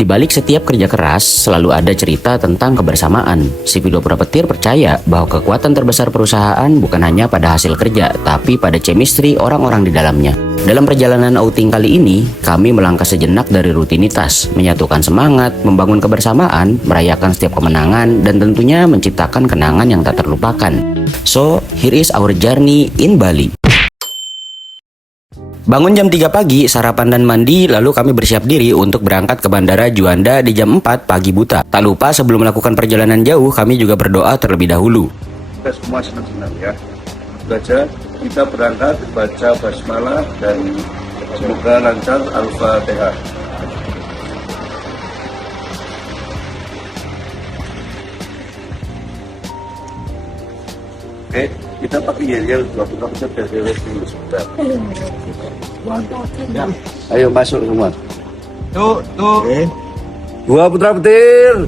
Di balik setiap kerja keras, selalu ada cerita tentang kebersamaan. Si Videopro Petir percaya bahwa kekuatan terbesar perusahaan bukan hanya pada hasil kerja, tapi pada chemistry orang-orang di dalamnya. Dalam perjalanan outing kali ini, kami melangkah sejenak dari rutinitas, menyatukan semangat, membangun kebersamaan, merayakan setiap kemenangan, dan tentunya menciptakan kenangan yang tak terlupakan. So, here is our journey in Bali. Bangun jam 3 pagi, sarapan dan mandi, lalu kami bersiap diri untuk berangkat ke Bandara Juanda di jam 4 pagi buta. Tak lupa sebelum melakukan perjalanan jauh, kami juga berdoa terlebih dahulu. Kita semua senang-senang ya. Baca, kita berangkat baca basmalah dan semoga lancar Al-Fatihah. Oke, kita pakai yel-yel, kita bisa yel dulu sebentar. Ya. Ayo masuk semua. Tuh. Dua Putra Petir.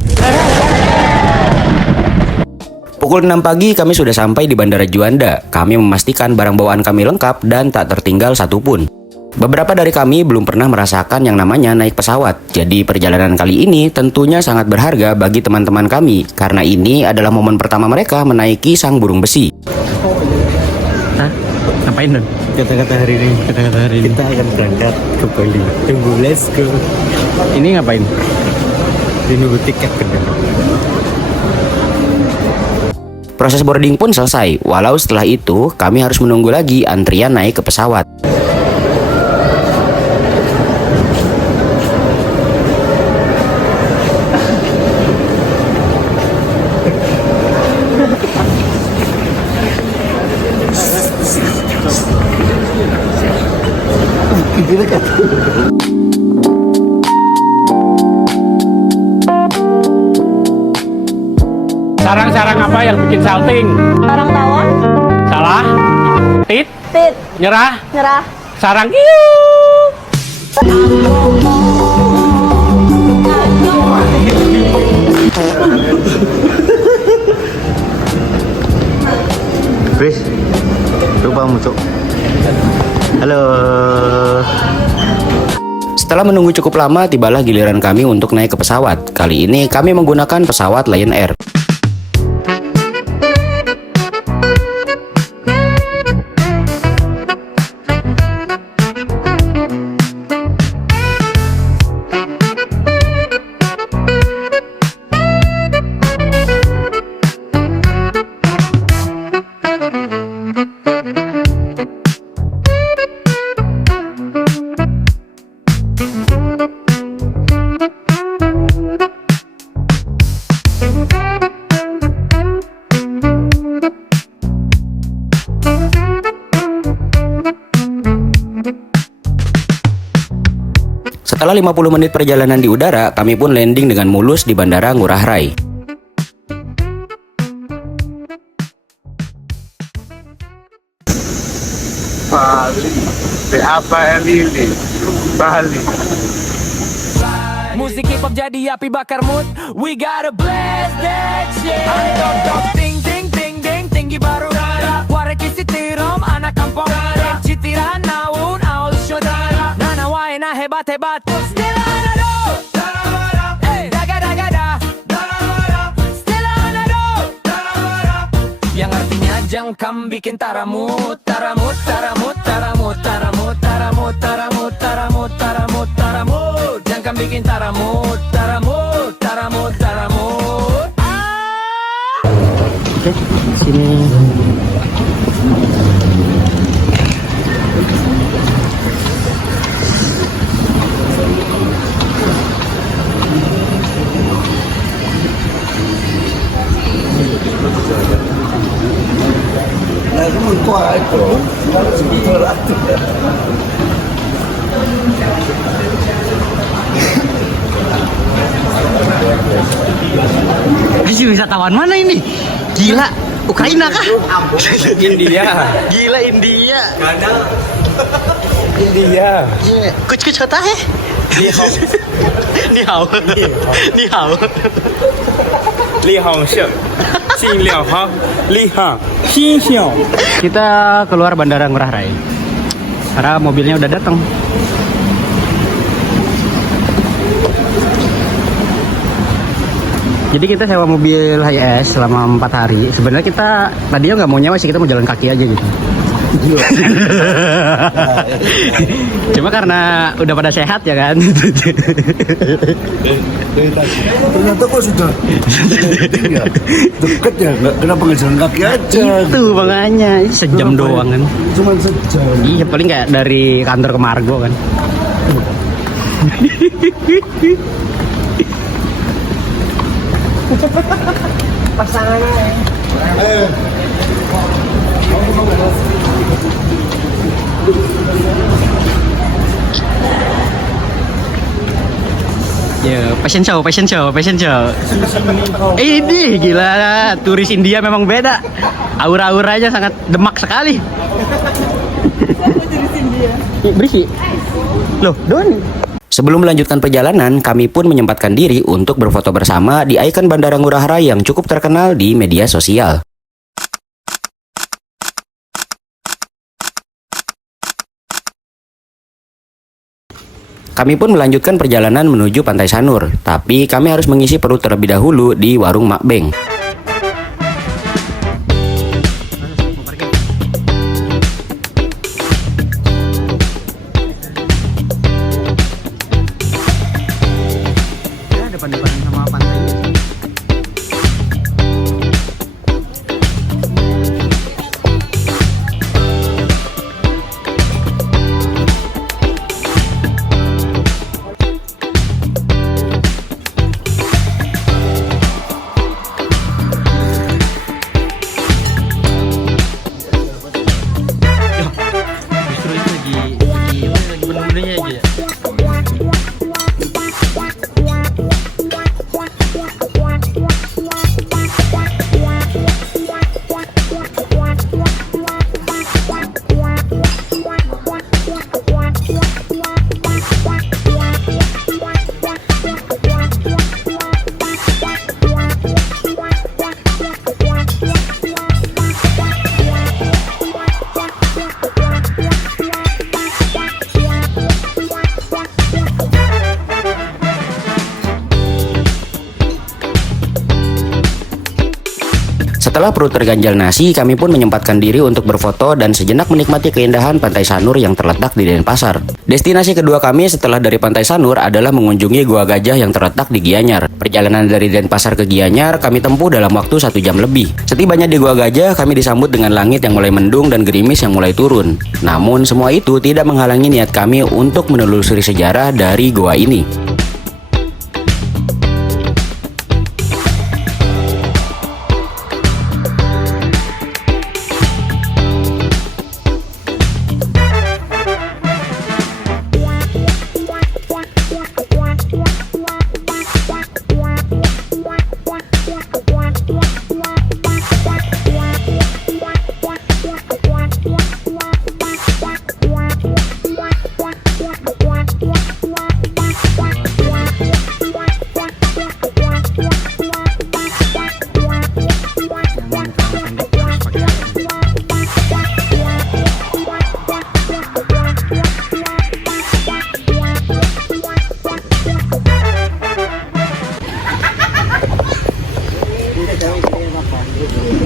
Pukul 6 pagi kami sudah sampai di Bandara Juanda. Kami memastikan barang bawaan kami lengkap dan tak tertinggal satupun. Beberapa dari kami belum pernah merasakan yang namanya naik pesawat. Jadi perjalanan kali ini tentunya sangat berharga bagi teman-teman kami. Karena ini adalah momen pertama mereka menaiki sang burung besi. Hah? Ngapain Don? Kata-kata hari ini. Kita akan berangkat ke Bali. Tunggu, let's go. Ini ngapain? Nunggu tiket bener. Proses boarding pun selesai. Walau setelah itu kami harus menunggu lagi antrian naik ke pesawat. Sarang-sarang apa yang bikin salting? Sarang tawon. Salah. Tit. Nyerah. Sarang hiu. Chris, lupa muncul. Halo. Setelah menunggu cukup lama, tibalah giliran kami untuk naik ke pesawat. Kali ini kami menggunakan pesawat Lion Air. Setelah 50 menit perjalanan di udara, kami pun landing dengan mulus di Bandara Ngurah Rai. Bali. B-A-L-I. Bali. Musik hip hop jadi api bakar mood. We gotta blast that shit. Dong dong ting ting ting ting tinggi baru. Warna kisi tirom anak kampung. Citiran naun aul shot. Nana waina hebat hebat. Still anado. Daga daga da. Still anado. Yang artinya jangkam bikin taramut taramut taramut taramut taramut taramut taramut taramut taramut taramut jangkam bikin taramut taramut taramut taramut. Oke, sini. Ini wisatawan mana ini? Gila, Ukraina kah? India. Gila India. India. Kuch kuch hota hai? Ni hao. Ni hao. Ni hao. Li Hong Xiao, Xin Liao Hao, Li Hang, Xin Xiao. Kita keluar Bandara Ngurah Rai. Karena mobilnya udah datang. Jadi kita sewa mobil HiAce selama 4 hari. Sebenarnya kita tadinya nggak mau nyewa sih, kita mau jalan kaki aja gitu. Cuma karena udah pada sehat ya kan. Ternyata kok sudah ya, deket ya, kenapa nggak jalan kaki aja? Itu makanya, ini sejam doang kan. Cuman sejam. Iya paling kayak dari kantor ke Margo kan. Ya, fashion show. Ini gila, turis India memang beda. Aura-auranya sangat demak sekali. Bersih. Loh, Don. Sebelum melanjutkan perjalanan, kami pun menyempatkan diri untuk berfoto bersama di ikon Bandara Ngurah Rai yang cukup terkenal di media sosial. Kami pun melanjutkan perjalanan menuju Pantai Sanur, tapi kami harus mengisi perut terlebih dahulu di warung Mak Beng. Depan-depanan sama pantainya. Justru itu lagi bener-benernya aja ya. Setelah perut terganjal nasi, kami pun menyempatkan diri untuk berfoto dan sejenak menikmati keindahan Pantai Sanur yang terletak di Denpasar. Destinasi kedua kami setelah dari Pantai Sanur adalah mengunjungi Gua Gajah yang terletak di Gianyar. Perjalanan dari Denpasar ke Gianyar kami tempuh dalam waktu 1 jam lebih. Setibanya di Gua Gajah, kami disambut dengan langit yang mulai mendung dan gerimis yang mulai turun. Namun semua itu tidak menghalangi niat kami untuk menelusuri sejarah dari gua ini.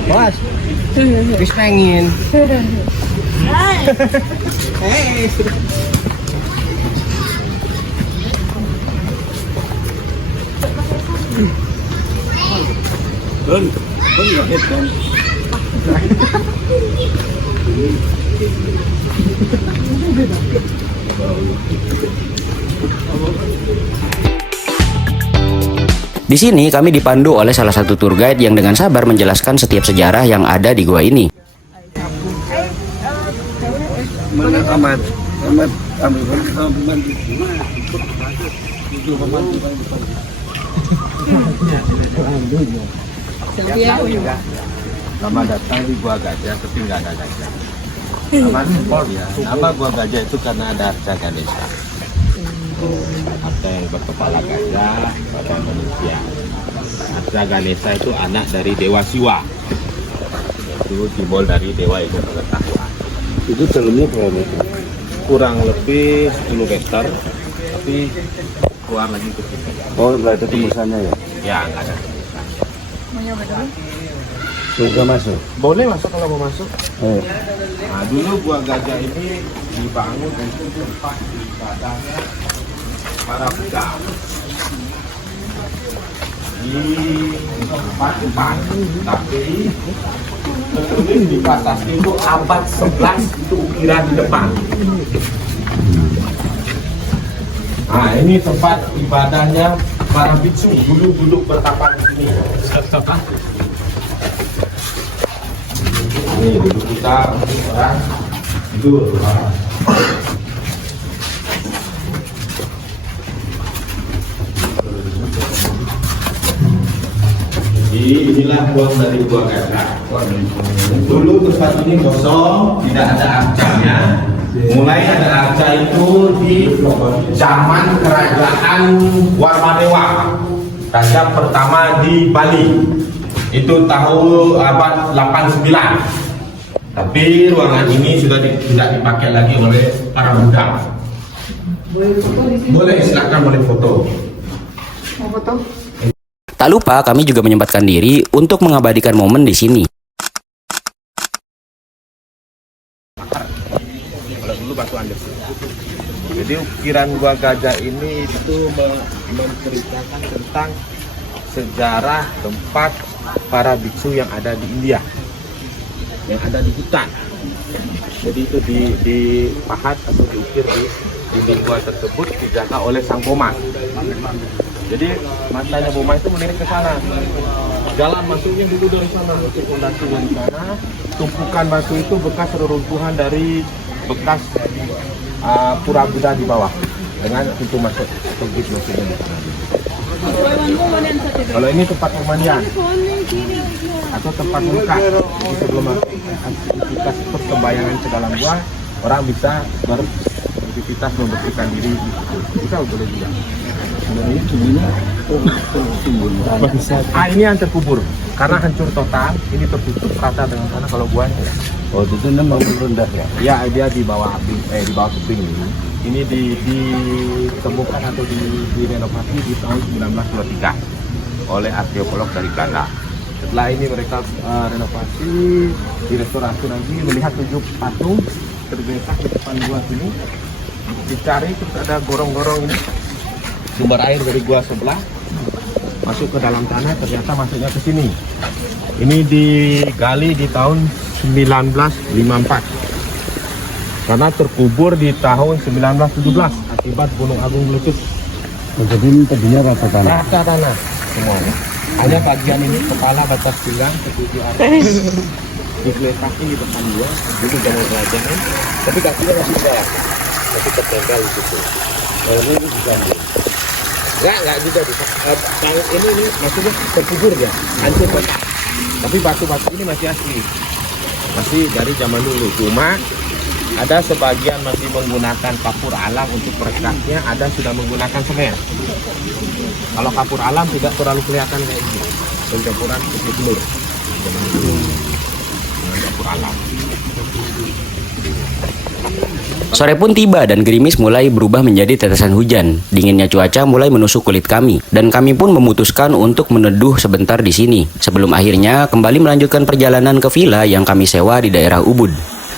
Bos, wis pengen. Di sini kami dipandu oleh salah satu tour guide yang dengan sabar menjelaskan setiap sejarah yang ada di gua ini. Mana amat ambil Sama datang di Gua Gajah tapi nggak ada gajah. Nama simpel ya. Nama Gua Gajah itu karena ada Arca Ganesha. Arca yang berkepala gajah pada manusia. Arca Ganesha itu anak dari Dewa Siwa. Itu simbol dari Dewa itu pengetahuan. itu dalamnya berapa meter? Kurang lebih 10 meter, tapi keluar lagi ke situ. Oh, nggak ada tembusannya ya? Ya nggak ada. Suka masuk. Boleh masuk kalau mau masuk. Oh. Nah, dulu Gua Gajah ini dibangun untuk tempat ibadahnya para budak. Di tempat, tapi ini dibatasi itu abad 11 itu ukiran di depan. Nah, ini tempat ibadahnya para biksu dulu duduk bertapa di sini. Ini duduk kita orang tidur. Jadi inilah buang dari Gua Gajah. Dulu tempat ini kosong, tidak ada arcanya. Mulai ada arca itu di zaman kerajaan Warmadewa, raja pertama di Bali. Itu tahun abad 89. Tapi ruangan ini sudah tidak dipakai lagi oleh para budak. Boleh, silakan boleh foto. Mau foto? Tak lupa kami juga menyempatkan diri untuk mengabadikan momen di sini. Kalau dulu batu andesit. Jadi ukiran Gua Gajah ini itu menceritakan tentang sejarah tempat para biksu yang ada di India, yang ada di hutan. Jadi itu dipahat atau diukir di dinding gua tersebut, dijaga oleh sang Boma. Jadi matanya Boma itu melirik ke sana. Jalan masuknya dulu dari sana, menuju fondasi dari sana. Tumpukan batu itu bekas reruntuhan dari bekas pura Buddha di bawah, dengan pintu masuk atau gate masuknya di sana. Kalau ini tempat pemandian atau tempat melukat, jadi sebelum aktivitas persembayangan ke dalam gua, orang bisa beraktivitas membersihkan diri. Bisa boleh juga. Ini yang terkubur karena hancur total. Ini tertutup rata dengan tanah. Kalau gua Oh, itu memang rendah ya? ya, dia di bawah di bawah tebing ini. Ini ditemukan atau direnovasi di tahun 1923 oleh arkeolog dari Belanda. Setelah ini mereka renovasi, direstorasi lagi, melihat 7 patung tergeletak di depan gua sini. Dicari, terus ada gorong-gorong ini, sumber air dari gua sebelah masuk ke dalam tanah, ternyata masuknya ke sini. Ini digali di tahun 1954 karena terkubur di tahun 1917 akibat Gunung Agung meletus. Jadi ini tadinya rata tanah. Rata tanah semuanya. Hanya bagian ini kepala batas pinggang seperti atas digeletakin di depan gua, dulu zaman kerajaan. Tapi kakinya masih ada, masih tertempel di situ. Ini bisa. Enggak juga bisa. Ini maksudnya terkubur ya, hancur total. Tapi batu-batu ini masih asli, masih dari zaman dulu. Cuma ada sebagian masih menggunakan kapur alam untuk perekatnya, ada sudah menggunakan semen. Kalau kapur alam tidak terlalu kelihatan kayak gini, pencampuran putih telur. Dengan kapur alam. Sore pun tiba dan gerimis mulai berubah menjadi tetesan hujan. Dinginnya cuaca mulai menusuk kulit kami dan kami pun memutuskan untuk meneduh sebentar di sini sebelum akhirnya kembali melanjutkan perjalanan ke villa yang kami sewa di daerah Ubud.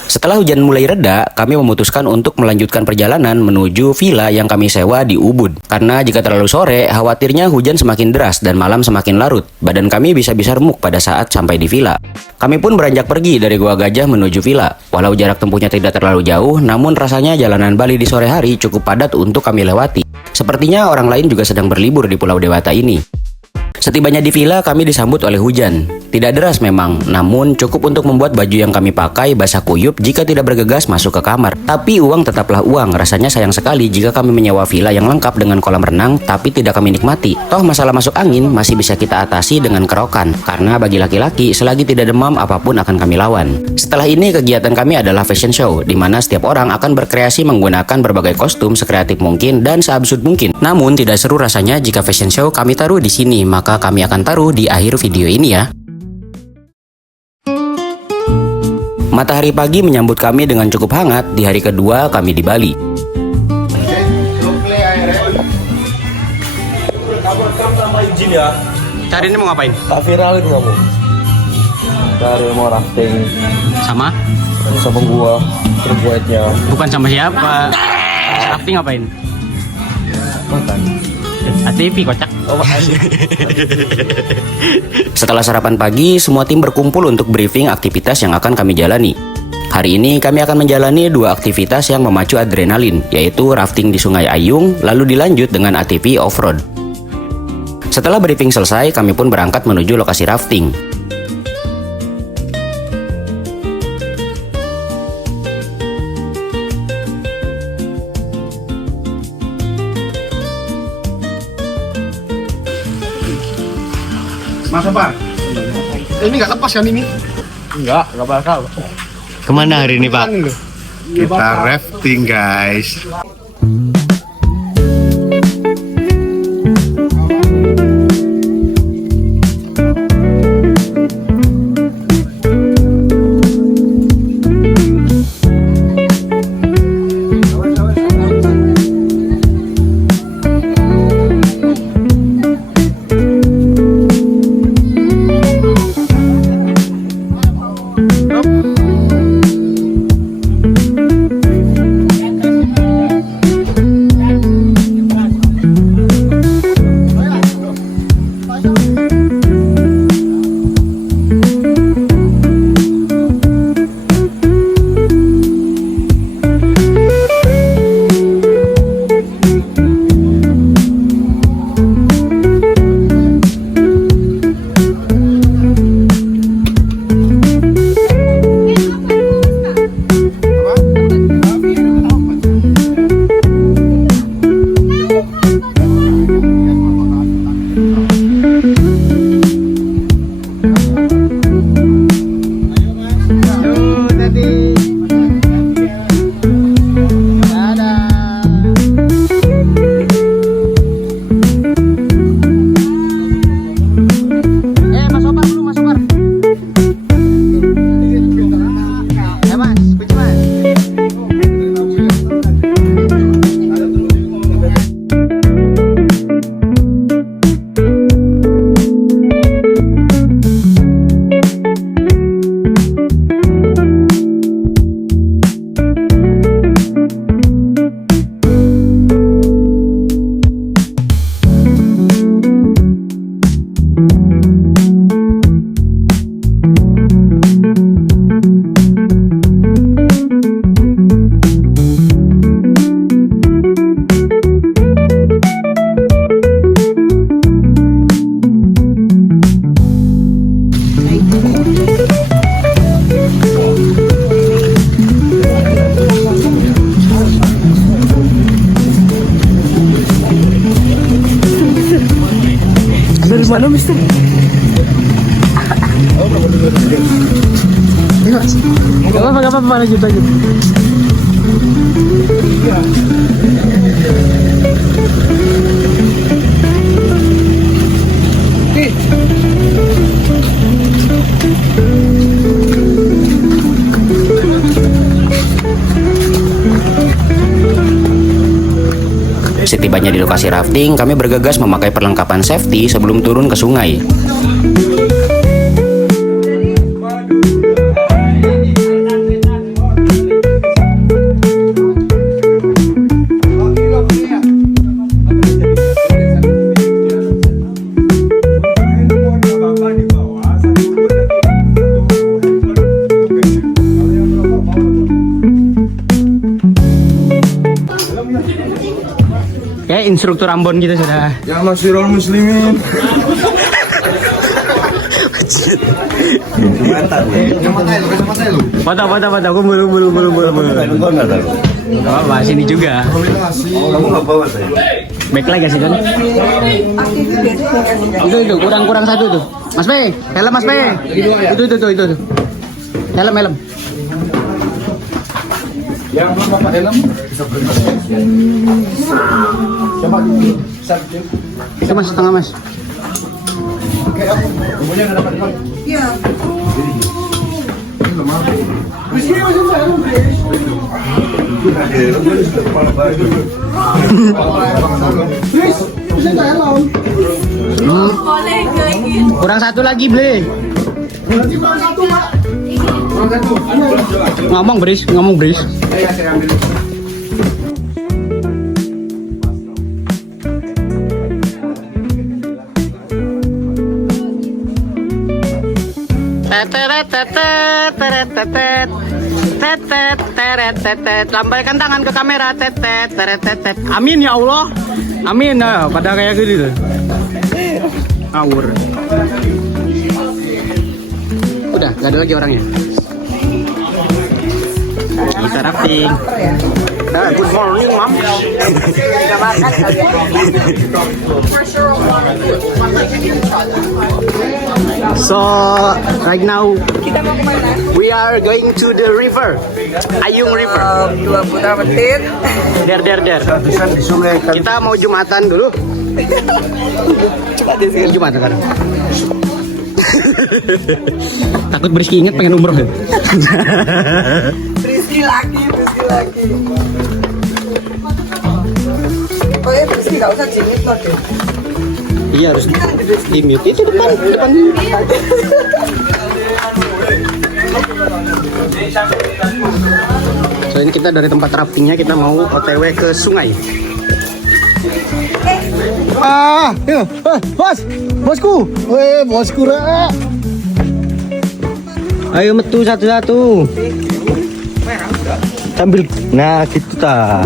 Setelah hujan mulai reda, kami memutuskan untuk melanjutkan perjalanan menuju villa yang kami sewa di Ubud. Karena jika terlalu sore, khawatirnya hujan semakin deras dan malam semakin larut. Badan kami bisa-bisa remuk pada saat sampai di villa. Kami pun beranjak pergi dari Gua Gajah menuju villa. Walau jarak tempuhnya tidak terlalu jauh, namun rasanya jalanan Bali di sore hari cukup padat untuk kami lewati. Sepertinya orang lain juga sedang berlibur di Pulau Dewata ini. Setibanya di villa, kami disambut oleh hujan. Tidak deras memang, namun cukup untuk membuat baju yang kami pakai basah kuyup jika tidak bergegas masuk ke kamar. Tapi uang tetaplah uang, rasanya sayang sekali jika kami menyewa villa yang lengkap dengan kolam renang, tapi tidak kami nikmati. Toh masalah masuk angin masih bisa kita atasi dengan kerokan, karena bagi laki-laki, selagi tidak demam apapun akan kami lawan. Setelah ini, kegiatan kami adalah fashion show, di mana setiap orang akan berkreasi menggunakan berbagai kostum sekreatif mungkin dan seabsurd mungkin. Namun tidak seru rasanya jika fashion show kami taruh di sini, maka kami akan taruh di akhir video ini ya. Matahari pagi menyambut kami dengan cukup hangat di hari kedua kami di Bali. Kamu rekam sama izin ya. Hari ini mau ngapain? Tak viralin kamu. Cari mau rafting Sama? sama gua, terbuatnya Bukan sama siapa? Rafting ngapain? makan. ATV kocak. Oh, Setelah sarapan pagi, semua tim berkumpul untuk briefing aktivitas yang akan kami jalani. Hari ini kami akan menjalani 2 aktivitas yang memacu adrenalin, yaitu rafting di Sungai Ayung, lalu dilanjut dengan ATV off-road. Setelah briefing selesai, kami pun berangkat menuju lokasi rafting. Mas apa? Ini nggak lepas kan ini? enggak bakal. Kemana hari ini, Pak? Kita rafting guys. Mana, Mister? Gak apa-apa, lanjut. Setibanya di lokasi rafting, kami bergegas memakai perlengkapan safety sebelum turun ke sungai. Kayak instruktur Ambon gitu sudah. Ya Masirul Muslimin. Foto, kumpul. Gak apa-apa, sini juga. Kamu nggak bawa saya? Backlight gak sih, Don? Itu, kurang satu tuh. Mas P, helm Mas P. Itu. Helm. Yang belum pakai helm? Coba dulu. Itu Mas, setengah Mas. Kemudian ada dapat. Iya. Kurang satu lagi, Ble. Ngomong, Bris. Lambaikan tangan ke kamera. Amin ya Allah. Amin ya, pada kayak gitu tuh. Awur. Udah, gak ada lagi orangnya. Kita rafting. Good morning, Mom. So right now we are going to the river, Ayung River. Dua putar menit. Der. Kita mau Jumatan dulu. Jumatan sekarang. Takut Rizky inget pengen umroh. Rizky lagi. Oh ya, Rizky nggak usah jingit loh deh. Iya harus di mute itu depan. So ini kita dari tempat raftingnya kita mau OTW ke sungai. Bosku Ra. Ayo metu satu-satu. Ambil. Nah, gitu ta.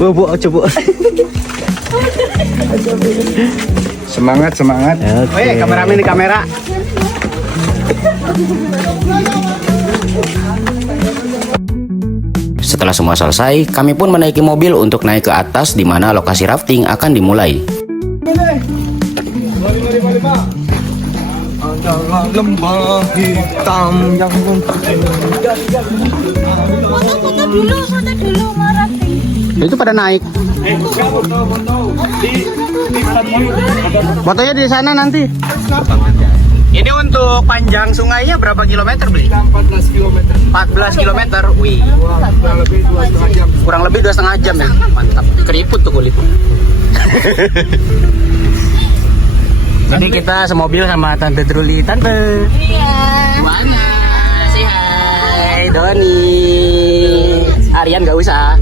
Coba. Semangat. Oke, kameramen di kamera. Setelah semua selesai, kami pun menaiki mobil untuk naik ke atas di mana lokasi rafting akan dimulai. Lembah hitam yang Foto dulu Marathi. Itu pada naik. Fotonya di sana nanti. Ini untuk panjang sungainya berapa kilometer, Beli? 14 km. 14 kilometer. Wih. Kurang lebih 2,5 jam ya. Mantap. Keriput tuh kulit. Jadi kita semobil sama Tante Truli. Tante. Iya. Mana? Say hi, Doni. Aryan gak usah.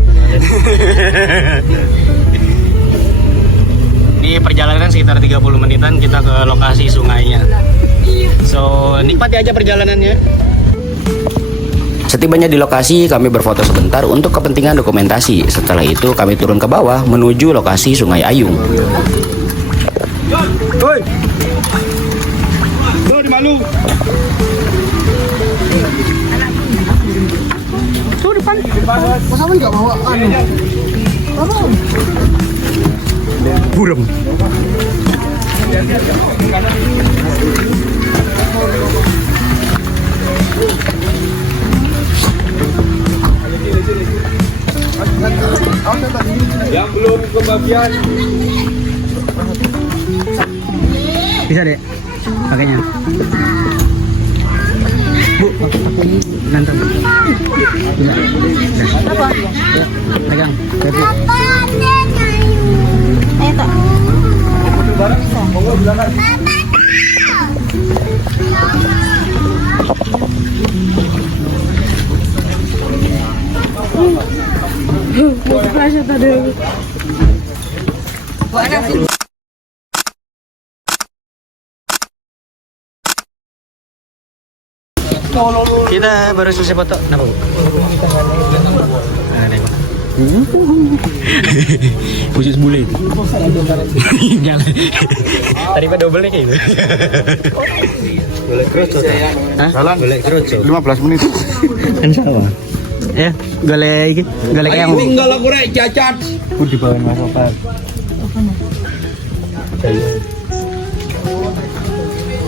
Ini perjalanan sekitar 30 menitan kita ke lokasi sungainya. So, nikmati aja perjalanannya. Setibanya di lokasi, kami berfoto sebentar untuk kepentingan dokumentasi. Setelah itu kami turun ke bawah menuju lokasi Sungai Ayung. Woi. Bro di Malu. Tuh depan. Masa enggak bawa anu? Burem. Yang belum kebagian. Bisa deh pakainya. Bu, aku nonton. Bisa. Apa? Pegang. Ayo tak. Kita baru selesai foto. Kenapa, Bu? Khusus bule itu. Tadi pada double nih kayak gitu. Boleh kroco. Hah? Boleh kroco. 15 menit. Kan sama. Ya, golek yang Tinggal aku rek cacat. di bawah Mas Opar.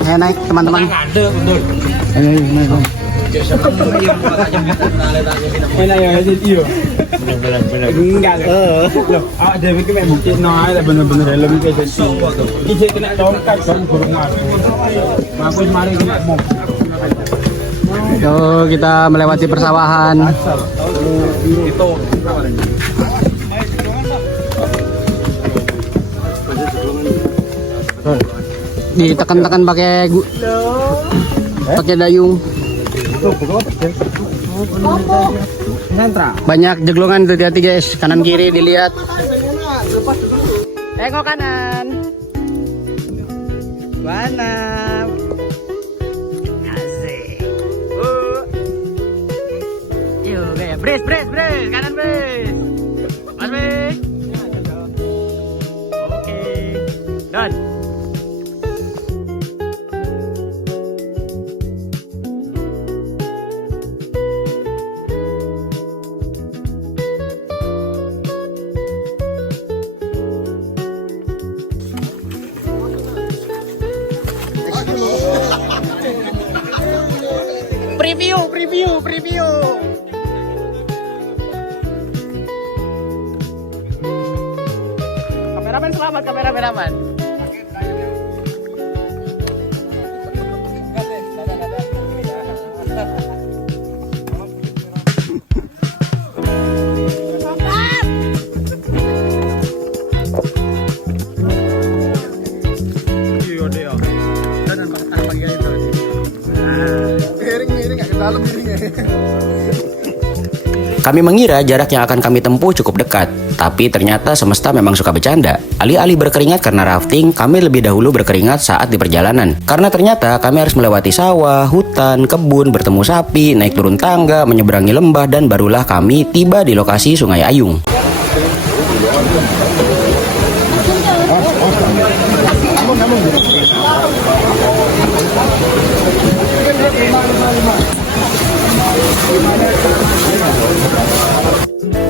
Ayo naik teman-teman. Ada betul. Ayo naik. Mana ya iyo. Enggak. Loh, awak dhewe ki mek bukti ae lah bener-bener helm iki jadi. Iki kena tongkat kan burung aku. Aku mari kena mom. Yo, kita melewati persawahan. Ditekan-tekan pakai dayung. Banyak jeglongan tuh, hati-hati guys. Kanan kiri dilihat. Tengok kanan. Mana? Asik. Yuk, brace, kanan brace. Mas brace. Oke. Done. Preview. Kameramen selamat, kameramen. Kami mengira jarak yang akan kami tempuh cukup dekat, tapi ternyata semesta memang suka bercanda. Alih-alih berkeringat karena rafting, kami lebih dahulu berkeringat saat di perjalanan. Karena ternyata kami harus melewati sawah, hutan, kebun, bertemu sapi, naik turun tangga, menyeberangi lembah, dan barulah kami tiba di lokasi Sungai Ayung.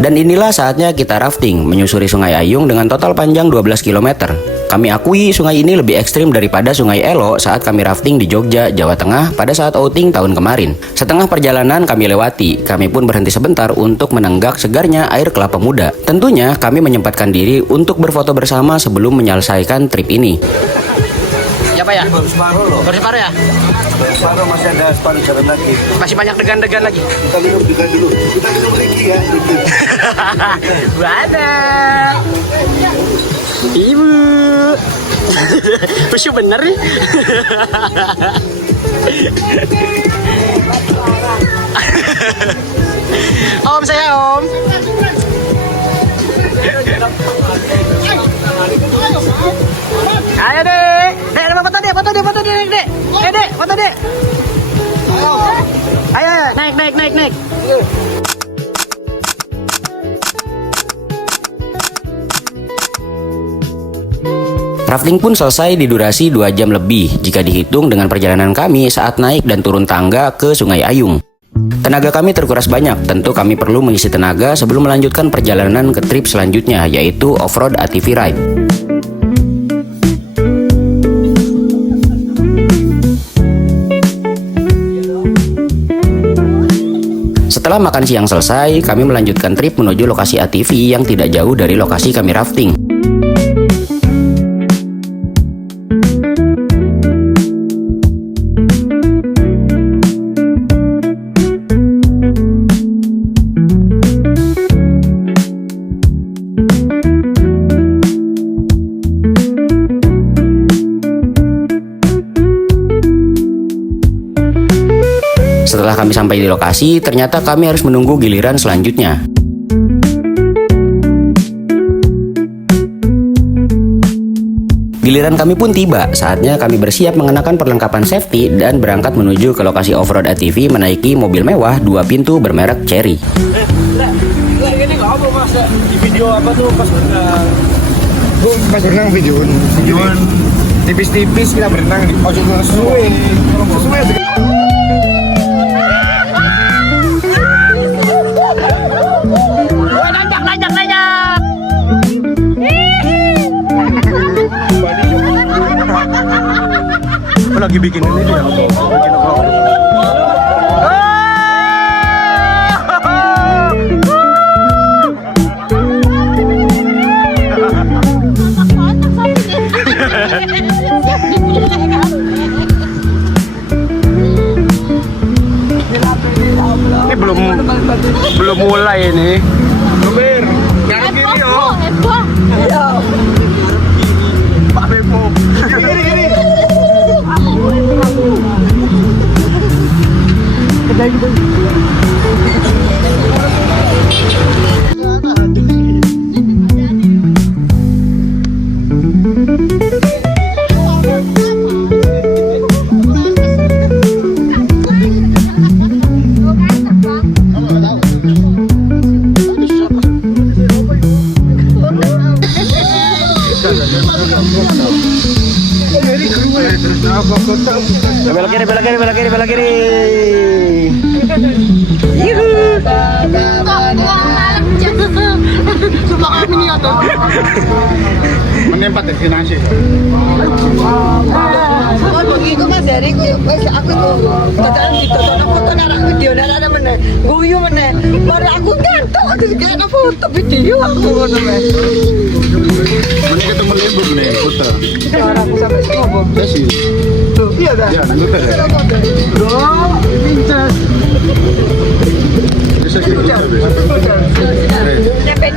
Dan inilah saatnya kita rafting menyusuri Sungai Ayung dengan total panjang 12 km. Kami akui sungai ini lebih ekstrim daripada Sungai Elo saat kami rafting di Jogja, Jawa Tengah pada saat outing tahun kemarin. Setengah perjalanan kami lewati, kami pun berhenti sebentar untuk menenggak segarnya air kelapa muda. Tentunya kami menyempatkan diri untuk berfoto bersama sebelum menyelesaikan trip ini. Siapa ya? Baru separuh loh. Baru separuh ya? Baru separuh, masih ada separuh jalan lagi. Masih banyak degan-degan lagi. Kita minum juga dulu. Kita minum lagi ya. Wadah. Ibu. Bersih bener nih. Om, saya Om. Ayo dek, foto dek, dek. Dek, foto dek. Ayo, naik. Rafting pun selesai di durasi 2 jam lebih jika dihitung dengan perjalanan kami saat naik dan turun tangga ke Sungai Ayung. Tenaga kami terkuras banyak, tentu kami perlu mengisi tenaga sebelum melanjutkan perjalanan ke trip selanjutnya, yaitu off-road ATV ride. Setelah makan siang selesai, kami melanjutkan trip menuju lokasi ATV yang tidak jauh dari lokasi kami rafting. Setelah kami sampai di lokasi, ternyata kami harus menunggu giliran selanjutnya. Giliran kami pun tiba, saatnya kami bersiap mengenakan perlengkapan safety dan berangkat menuju ke lokasi off-road ATV menaiki mobil mewah 2 pintu bermerek Cherry. Ini nggak apa mas, di video apa tuh pas berenang? Gue pas berenang videoan tipis-tipis kita berenang di pojok sesuai. Lagi bikin ini dia, bikin vlog. Belok kiri, belok kiri, belok kiri, belok kiri. Menempat destinasi. Kalau begitu Mas Heri, aku tuh tetelan ditotono foto narang video narang meneh. Guyu meneh. Baru aku ngantuk terus kena foto video aku ngono Mas. Mana ketemu lembur nih, putra. Cara aku sampai ngomong. Ya sih. Tuh, iya dah. Ya, nanti ya. Bro, pintas. Bisa gitu. Nyepet.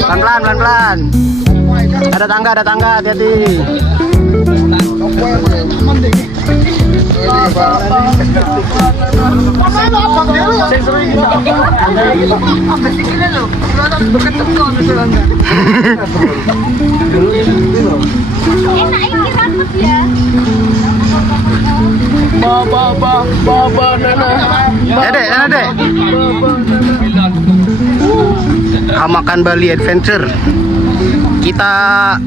Pelan-pelan, pelan-pelan. Ada tangga, hati-hati. Enak ini rambut ya. Dek. Makan Bali Adventure. Kita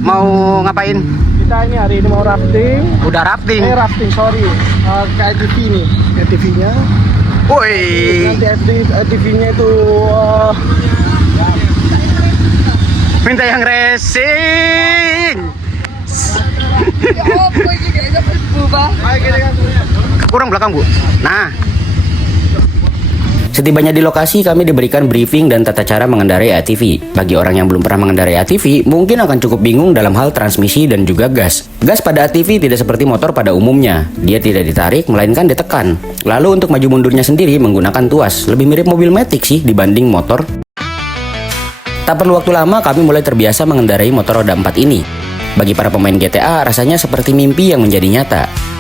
mau ngapain? Kita ini hari ini mau rafting. Udah rafting. Rafting, sorry. KTV nih, KTV-nya. Woi. Nanti ATV-nya itu Minta yang racing. Oh, boy juga itu berubah. Kurang belakang, Bu. Nah, Setibanya di lokasi, kami diberikan briefing dan tata cara mengendarai ATV. Bagi orang yang belum pernah mengendarai ATV, mungkin akan cukup bingung dalam hal transmisi dan juga gas. Gas pada ATV tidak seperti motor pada umumnya. Dia tidak ditarik, melainkan ditekan. Lalu untuk maju mundurnya sendiri menggunakan tuas. Lebih mirip mobil matic sih dibanding motor. Tak perlu waktu lama, kami mulai terbiasa mengendarai motor roda 4 ini. Bagi para pemain GTA, rasanya seperti mimpi yang menjadi nyata.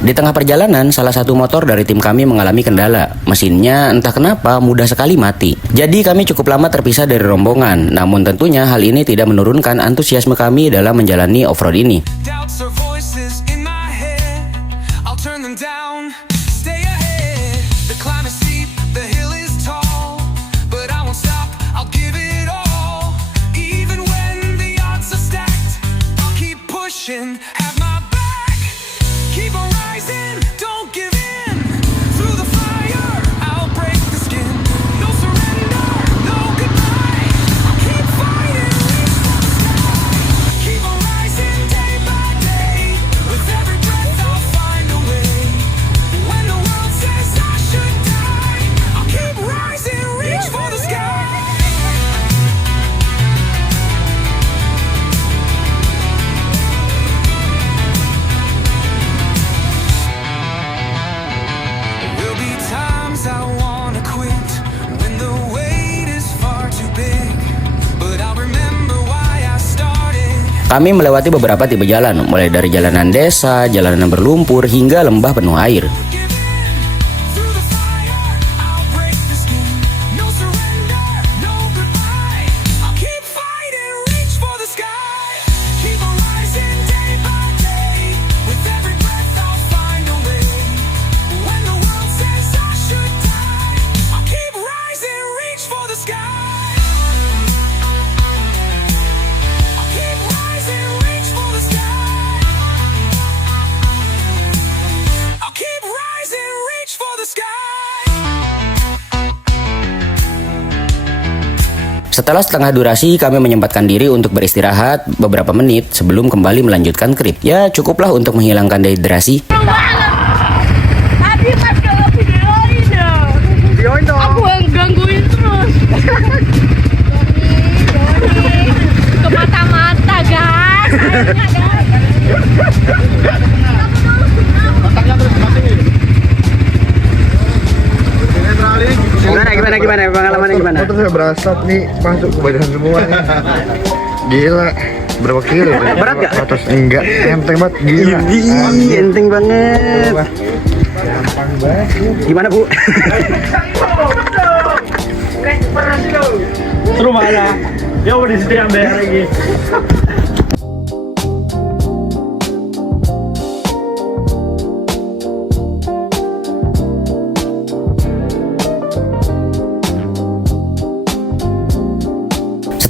Di tengah perjalanan, salah satu motor dari tim kami mengalami kendala. Mesinnya entah kenapa mudah sekali mati. Jadi kami cukup lama terpisah dari rombongan. Namun tentunya hal ini tidak menurunkan antusiasme kami dalam menjalani off-road ini. Kami melewati beberapa tipe jalan, mulai dari jalanan desa, jalanan berlumpur, hingga lembah penuh air. Setelah setengah durasi, kami menyempatkan diri untuk beristirahat beberapa menit sebelum kembali melanjutkan trip. Ya, cukuplah untuk menghilangkan dehidrasi. Tadi pas kalau videoin dong. Aku yang gangguin terus. Doni. Ke mata-mata, guys. Akhirnya, guys. Otaknya terus dimatiin. Gimana pengalamannya gimana? Motor saya berasap nih, masuk ke badan semua nih. Gila, berapa kilo? Berat gak? Atas enggak, enteng banget, gila. Enteng banget. Gampang banget. Gimana Bu? Seru mana? Ya udah disitu yang bayar lagi.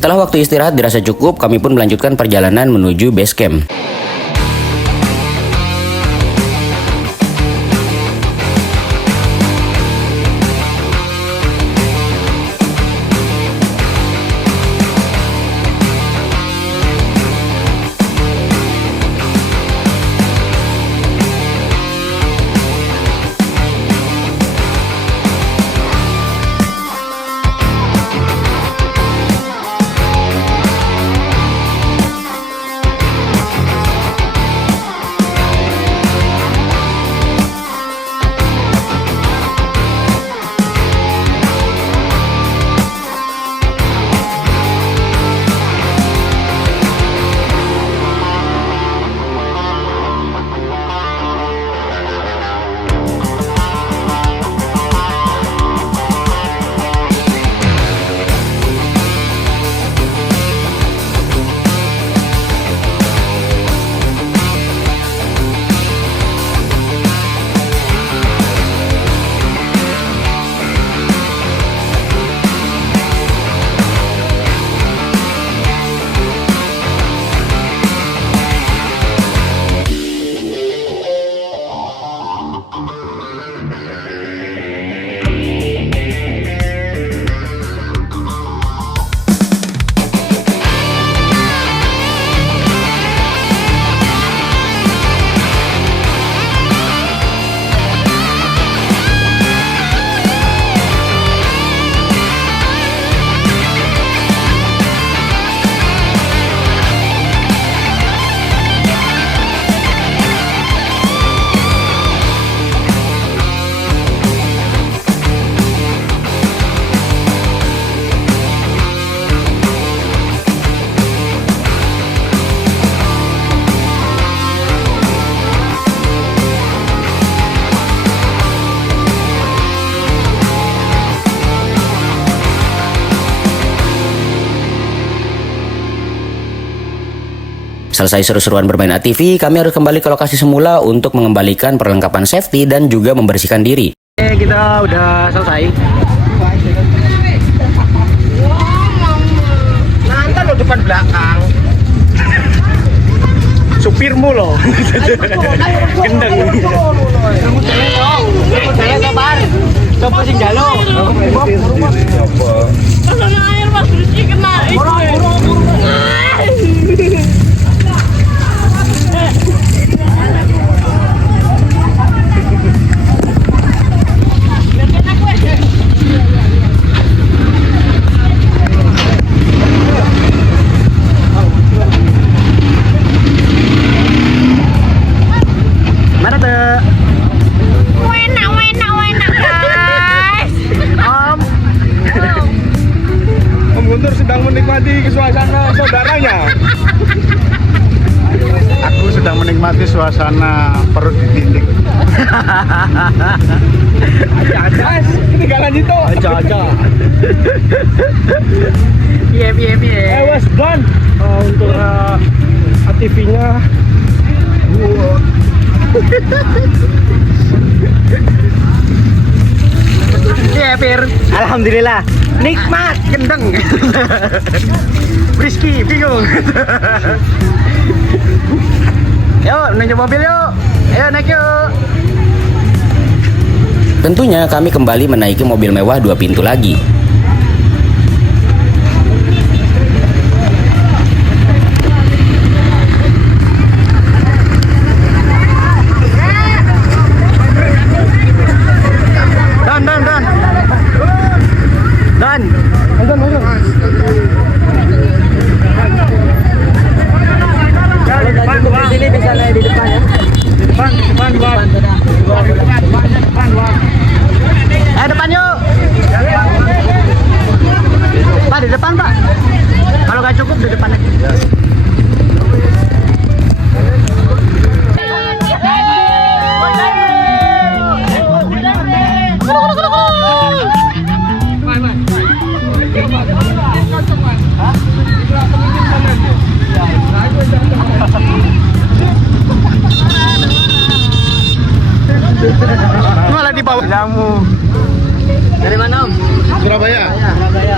Setelah waktu istirahat dirasa cukup, kami pun melanjutkan perjalanan menuju base camp. Selesai seru-seruan bermain ATV, kami harus kembali ke lokasi semula untuk mengembalikan perlengkapan safety dan juga membersihkan diri. Oke, kita udah selesai. Nanti lo depan belakang. Supirmu loh. Gendeng. Coba sing jalo. Soalnya air mas bersih kena itu. Mana tuh? Enak guys. Om Guntur sedang menikmati suasana saudaranya. Ultra ATV-nya. Iya, Fir. Alhamdulillah. Nikmat, gendeng. Rizky, bingung. Yuk, nunjuk mobil yuk. Ayo naik yuk. Tentunya kami kembali menaiki mobil mewah 2 pintu lagi. Depan yuk. Pak, di depan Pak. Kalau nggak cukup di depan aja. Malah di bawah jamu. Dari mana Om? Surabaya.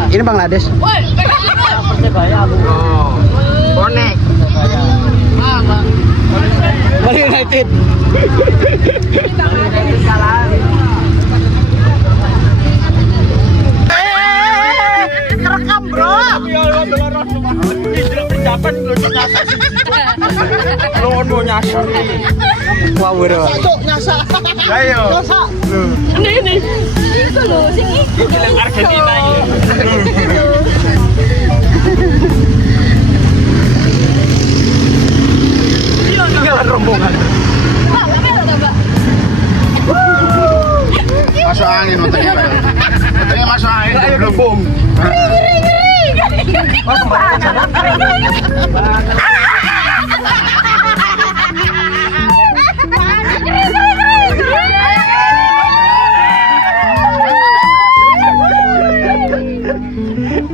Ini Bangladesh. Persebaya. Oh. Bonek. Bali United. Kerekam bro. Wah, bro. Ayo. Ini. Itu loh, sini. Argentina ini. Tinggalan rombongan. Mbak, Mbak. Masuk angin motornya. Motornya masuk angin. Ayo gelembung.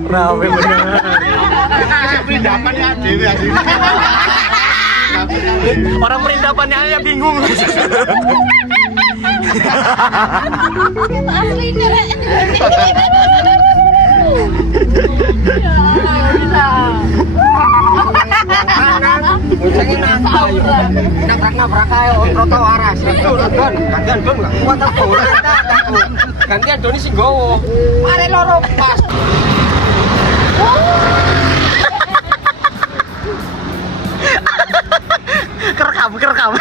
Rame bener. Perindapannya dewe aslinya. Orang perindapannya aja bingung. Aslinya. Ya, bisa. Nabrak ayo trotoar waras. Itu Don, gantian Don enggak kuat aku. Gantian Doni sing gowo. Mare loro pas. Kerekam.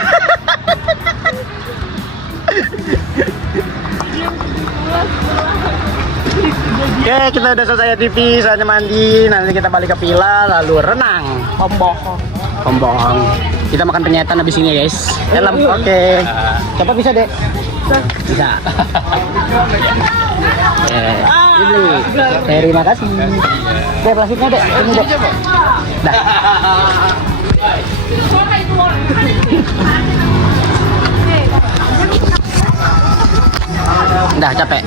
Oke, kita udah selesai TV, saatnya mandi. Nanti kita balik ke villa, lalu renang. Pembohong. Kita makan penyetan habis ini, guys. Dalam. Oke. Coba bisa, Dek? Bisa. Ini. Terima kasih. Dek, plastiknya, Dek. Ini, Dek. Dah. Dah, capek.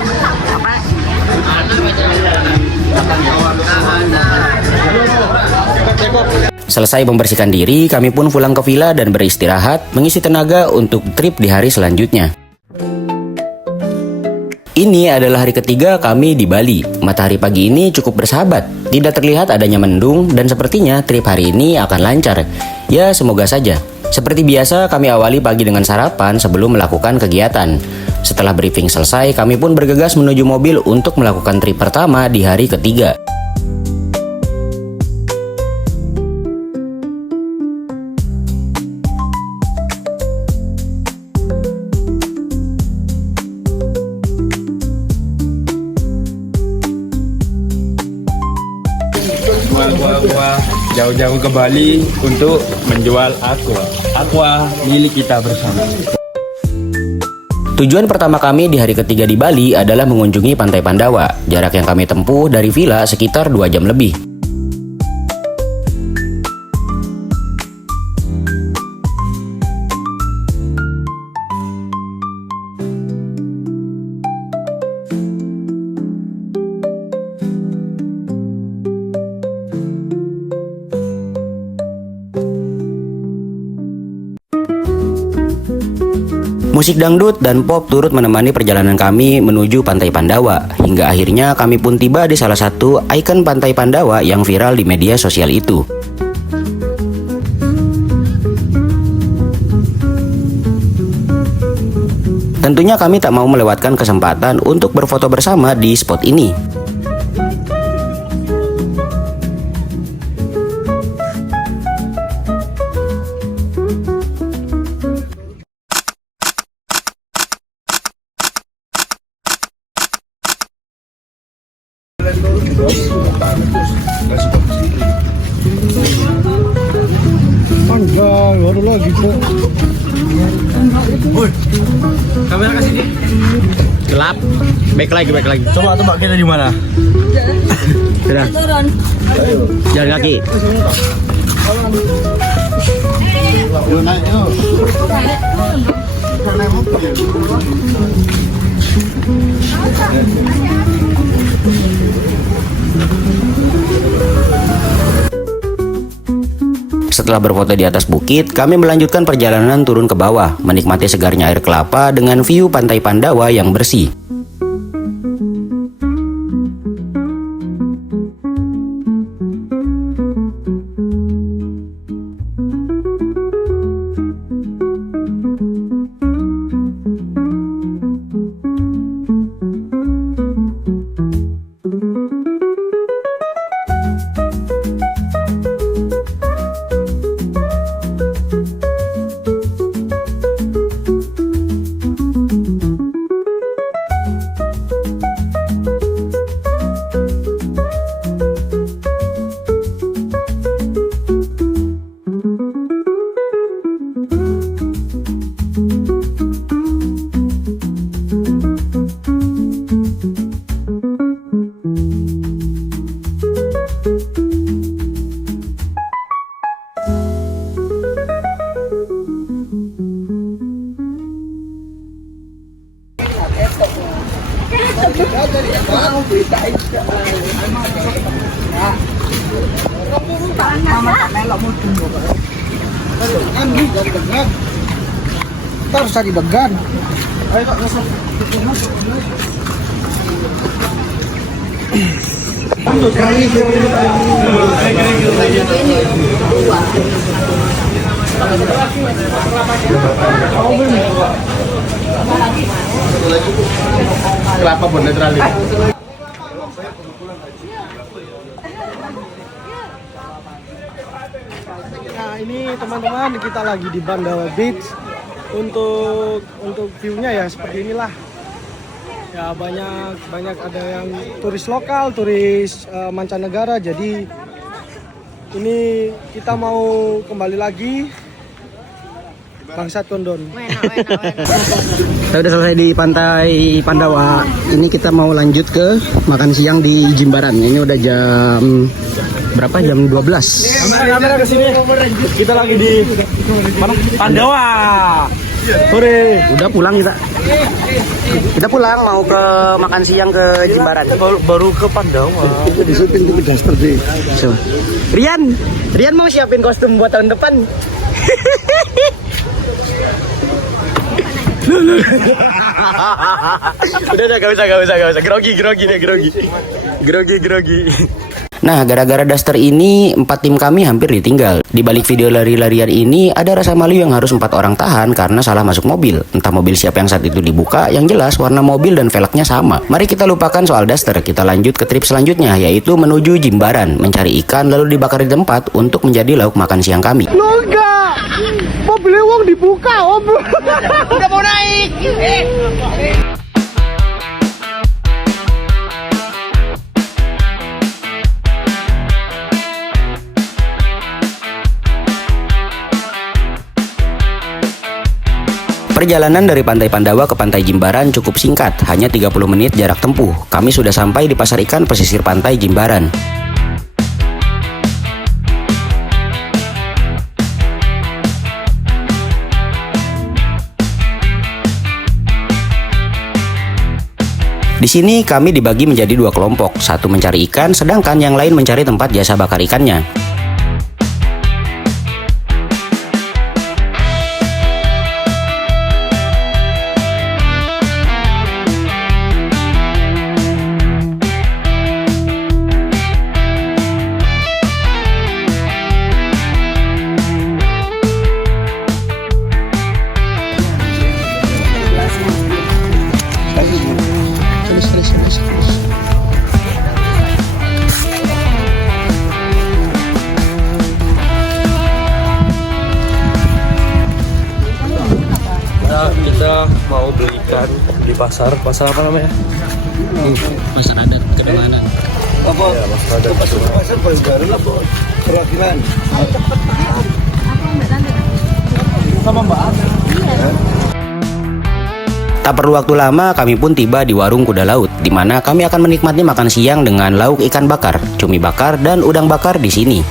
Selesai membersihkan diri, kami pun pulang ke villa dan beristirahat, mengisi tenaga untuk trip di hari selanjutnya. Ini adalah hari ketiga kami di Bali. Matahari pagi ini cukup bersahabat, tidak terlihat adanya mendung, dan sepertinya trip hari ini akan lancar. Ya, semoga saja. Seperti biasa, kami awali pagi dengan sarapan sebelum melakukan kegiatan. Setelah briefing selesai, kami pun bergegas menuju mobil untuk melakukan trip pertama di hari ketiga. Gua jauh-jauh ke Bali untuk menjual aqua milik kita bersama. Tujuan pertama kami di hari ketiga di Bali adalah mengunjungi Pantai Pandawa. Jarak yang kami tempuh dari villa sekitar 2 jam lebih. Musik dangdut dan pop turut menemani perjalanan kami menuju Pantai Pandawa. Hingga akhirnya kami pun tiba di salah satu ikon Pantai Pandawa yang viral di media sosial itu. Tentunya kami tak mau melewatkan kesempatan untuk berfoto bersama di spot ini. Panjang, baru lagi kok. Kamera kasih dia. Gelap. Back lagi. Coba tebak kita di mana? Sudah. Jalan kaki. Yuk naik yuk. Setelah berfoto di atas bukit, kami melanjutkan perjalanan turun ke bawah, menikmati segarnya air kelapa dengan view Pantai Pandawa yang bersih. Kita harus cari degan. Ayo kak, masuk. Kelapa bon netral. Nah ini teman-teman, kita lagi di Pandawa Beach. Untuk view-nya ya seperti inilah. Ya banyak ada yang turis lokal, turis mancanegara. Jadi ini kita mau kembali lagi. Bangsat kondon. Kita udah selesai di Pantai Pandawa. Ini kita mau lanjut ke makan siang di Jimbaran. Ini udah jam berapa? Jam 12. Kamera ke sini. Kita lagi di mana? Pandawa. Sore. Udah pulang kita. Kita pulang mau ke makan siang ke Jimbaran. Baru ke Pandawa. Itu di syuting di Daster deh. So. Rian mau siapin kostum buat tahun depan. Udah gak usah. Grogi. Nah, gara-gara Duster ini 4 tim kami hampir ditinggal. Di balik video lari-larian ini ada rasa malu yang harus 4 orang tahan karena salah masuk mobil. Entah mobil siapa yang saat itu dibuka, yang jelas warna mobil dan velgnya sama. Mari kita lupakan soal Duster, kita lanjut ke trip selanjutnya, yaitu menuju Jimbaran, mencari ikan lalu dibakar di tempat untuk menjadi lauk makan siang kami. Lo enggak, mobilnya uang dibuka om. Udah mau naik. Perjalanan dari Pantai Pandawa ke Pantai Jimbaran cukup singkat, hanya 30 menit jarak tempuh. Kami sudah sampai di pasar ikan pesisir Pantai Jimbaran. Di sini kami dibagi menjadi 2 kelompok, satu mencari ikan, sedangkan yang lain mencari tempat jasa bakar ikannya. mau beli ikan di pasar apa namanya? Pasar adat Kadamanan. Apa? Ya, pasar adat. Pasar baru lah, perwakilan. Sama Mbak. Tak perlu waktu lama, kami pun tiba di warung Kuda Laut, di mana kami akan menikmati makan siang dengan lauk ikan bakar, cumi bakar, dan udang bakar di sini.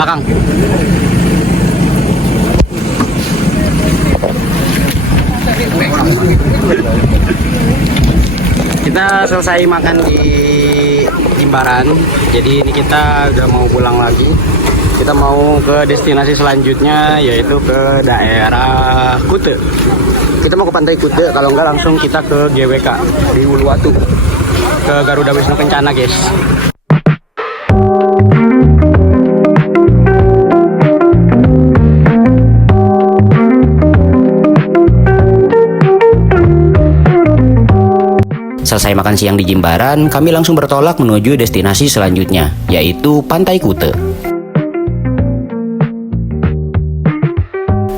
Belakang. Kita selesai makan di Jimbaran. Jadi ini kita udah mau pulang lagi. Kita mau ke destinasi selanjutnya, yaitu ke daerah Kute. Kita mau ke pantai Kute, kalau enggak langsung kita ke GWK di Uluwatu, ke Garuda Wisnu Kencana, guys. Selesai makan siang di Jimbaran, kami langsung bertolak menuju destinasi selanjutnya, yaitu Pantai Kute.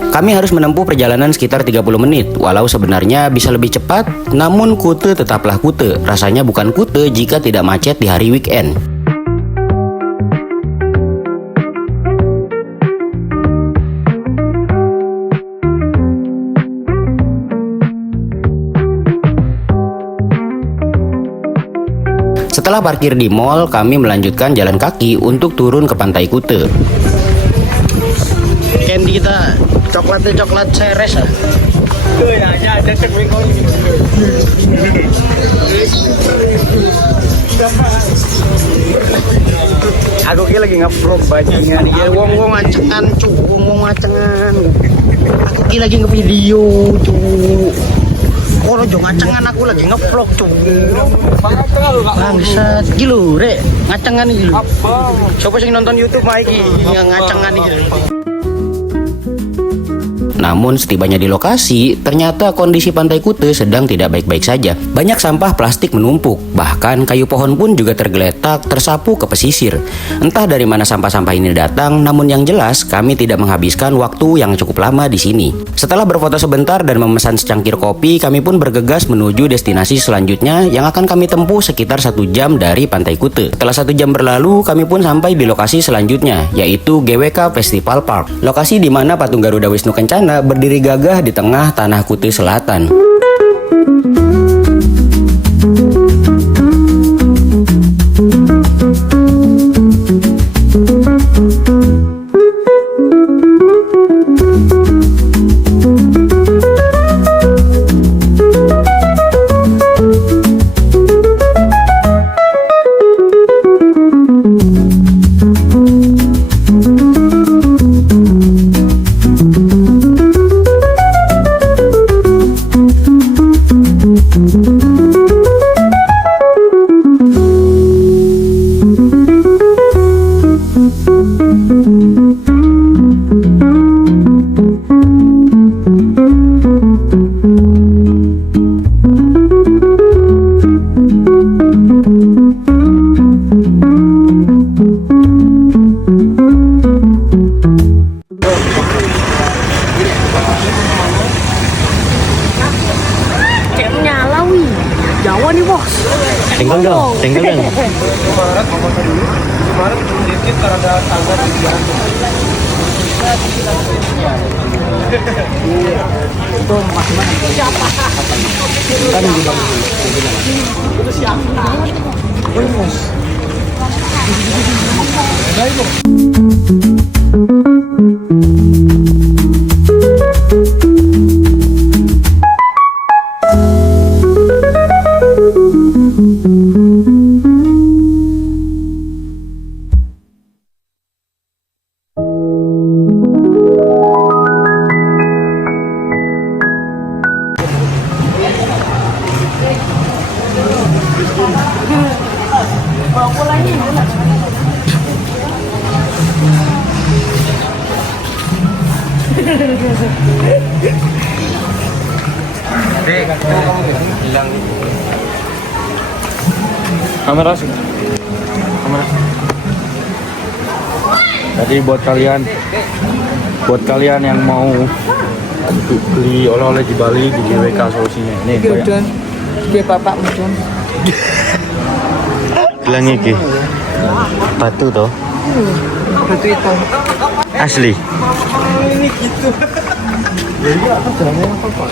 Kami harus menempuh perjalanan sekitar 30 menit, walau sebenarnya bisa lebih cepat, namun Kute tetaplah Kute. Rasanya bukan Kute jika tidak macet di hari weekend. Setelah parkir di mall, kami melanjutkan jalan kaki untuk turun ke Pantai Kute. Candy kita coklatnya coklat ceres ah. Aku ki lagi nge-vlog bajingan ya, wong ngacengan cuk, wong ngacengan. Aku ki lagi nge-video cuk. Orang Jo ngacengan aku lagi ngevlog cuk. Bangsat, iki lho rek, ngacengan iki lho. Sopo sing nonton YouTube mah iki yang ngacengan iki lho. Namun setibanya di lokasi, ternyata kondisi Pantai Kute sedang tidak baik-baik saja. Banyak sampah plastik menumpuk, bahkan kayu pohon pun juga tergeletak tersapu ke pesisir. Entah dari mana sampah-sampah ini datang, namun yang jelas kami tidak menghabiskan waktu yang cukup lama di sini. Setelah berfoto sebentar dan memesan secangkir kopi, kami pun bergegas menuju destinasi selanjutnya yang akan kami tempuh sekitar 1 jam dari Pantai Kute. Setelah 1 jam berlalu, kami pun sampai di lokasi selanjutnya, yaitu GWK Festival Park. Lokasi di mana patung Garuda Wisnu Kencana berdiri gagah di tengah tanah Kute Selatan. Jawa nih bos. Tinggal dong. Kamera sih. Jadi buat kalian yang mau beli oleh-oleh di Bali di GWK solusinya. Nih, bayar. Dia bapak muncul. Bilang iki. Batu toh. Batu itu. Asli. Ini gitu. Jadi apa caranya apa?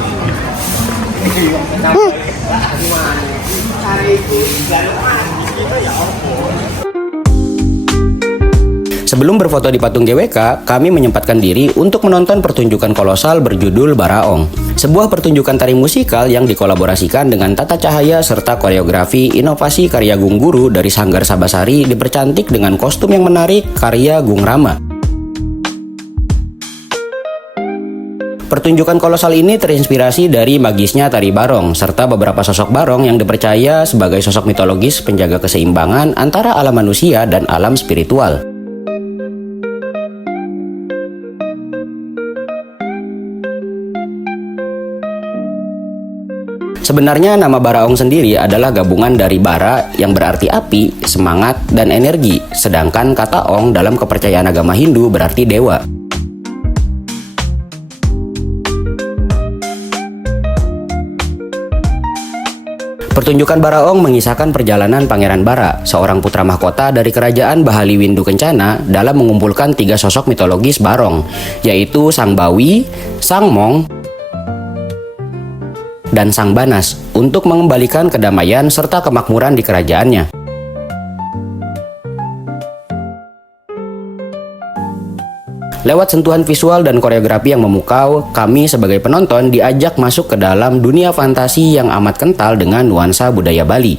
Sebelum berfoto di patung GWK, kami menyempatkan diri untuk menonton pertunjukan kolosal berjudul Baraong. Sebuah pertunjukan tari musikal yang dikolaborasikan dengan tata cahaya serta koreografi inovasi karya Gung Guru dari Sanggar Sabasari dipercantik dengan kostum yang menarik karya Gung Rama. Pertunjukan kolosal ini terinspirasi dari magisnya tari barong, serta beberapa sosok barong yang dipercaya sebagai sosok mitologis penjaga keseimbangan antara alam manusia dan alam spiritual. Sebenarnya nama Baraong sendiri adalah gabungan dari bara yang berarti api, semangat, dan energi, sedangkan kata ong dalam kepercayaan agama Hindu berarti dewa. Pertunjukan Baraong mengisahkan perjalanan Pangeran Bara, seorang putra mahkota dari kerajaan Bahali Windu Kencana dalam mengumpulkan 3 sosok mitologis Barong, yaitu Sang Bawi, Sang Mong, dan Sang Banas, untuk mengembalikan kedamaian serta kemakmuran di kerajaannya. Lewat sentuhan visual dan koreografi yang memukau, kami sebagai penonton diajak masuk ke dalam dunia fantasi yang amat kental dengan nuansa budaya Bali.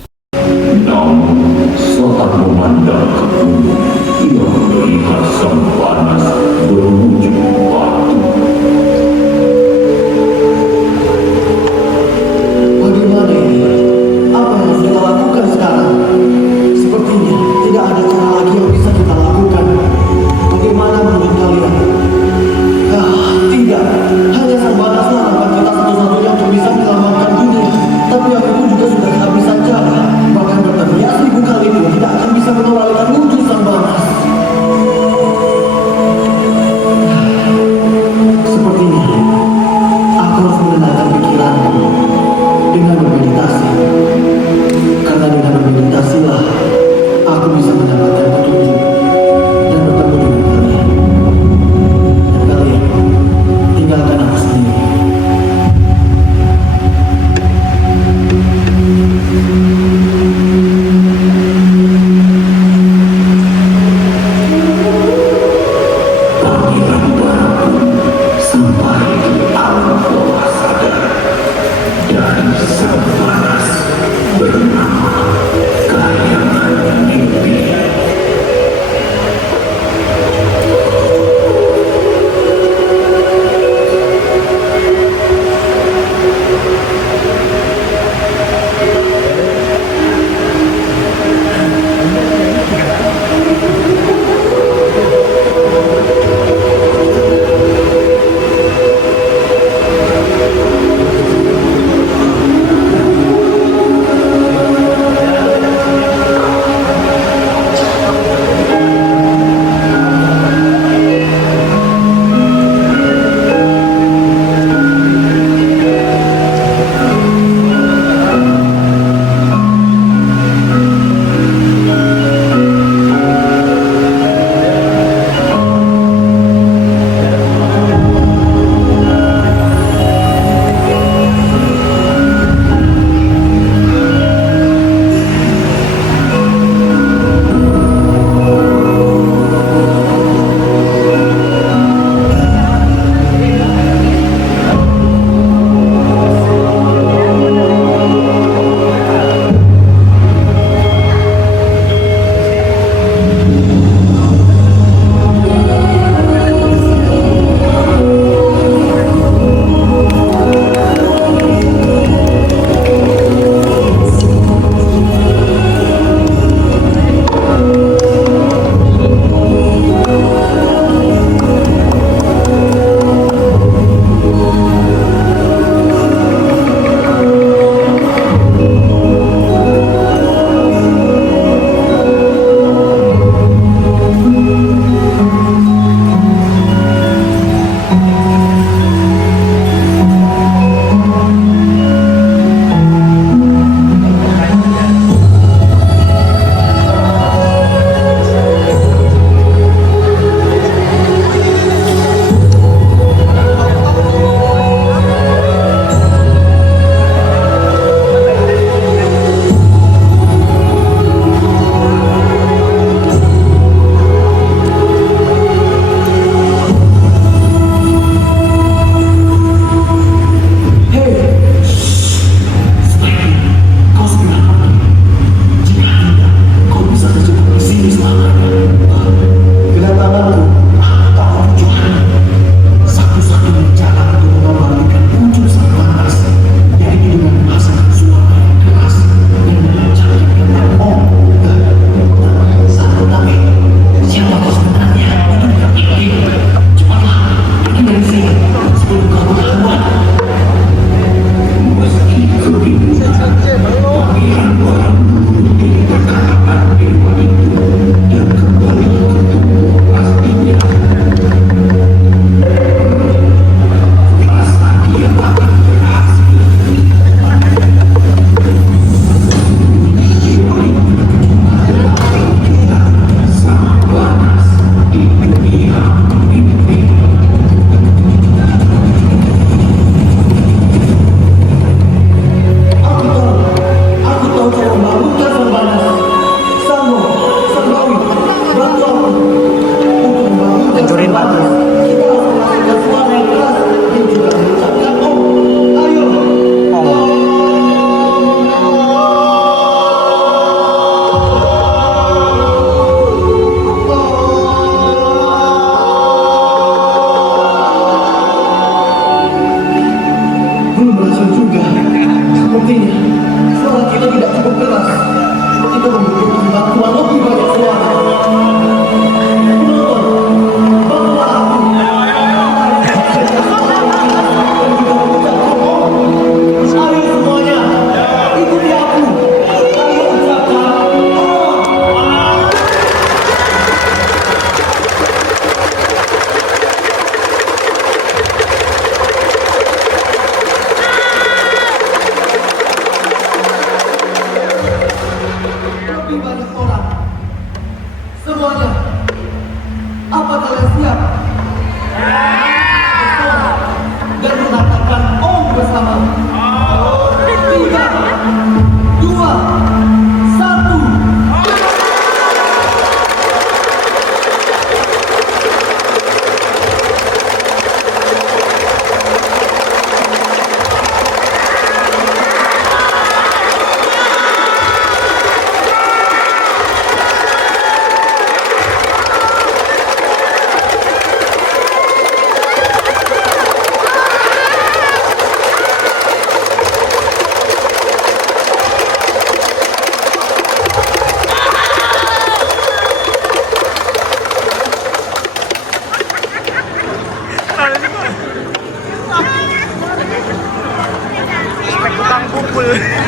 ngumpul.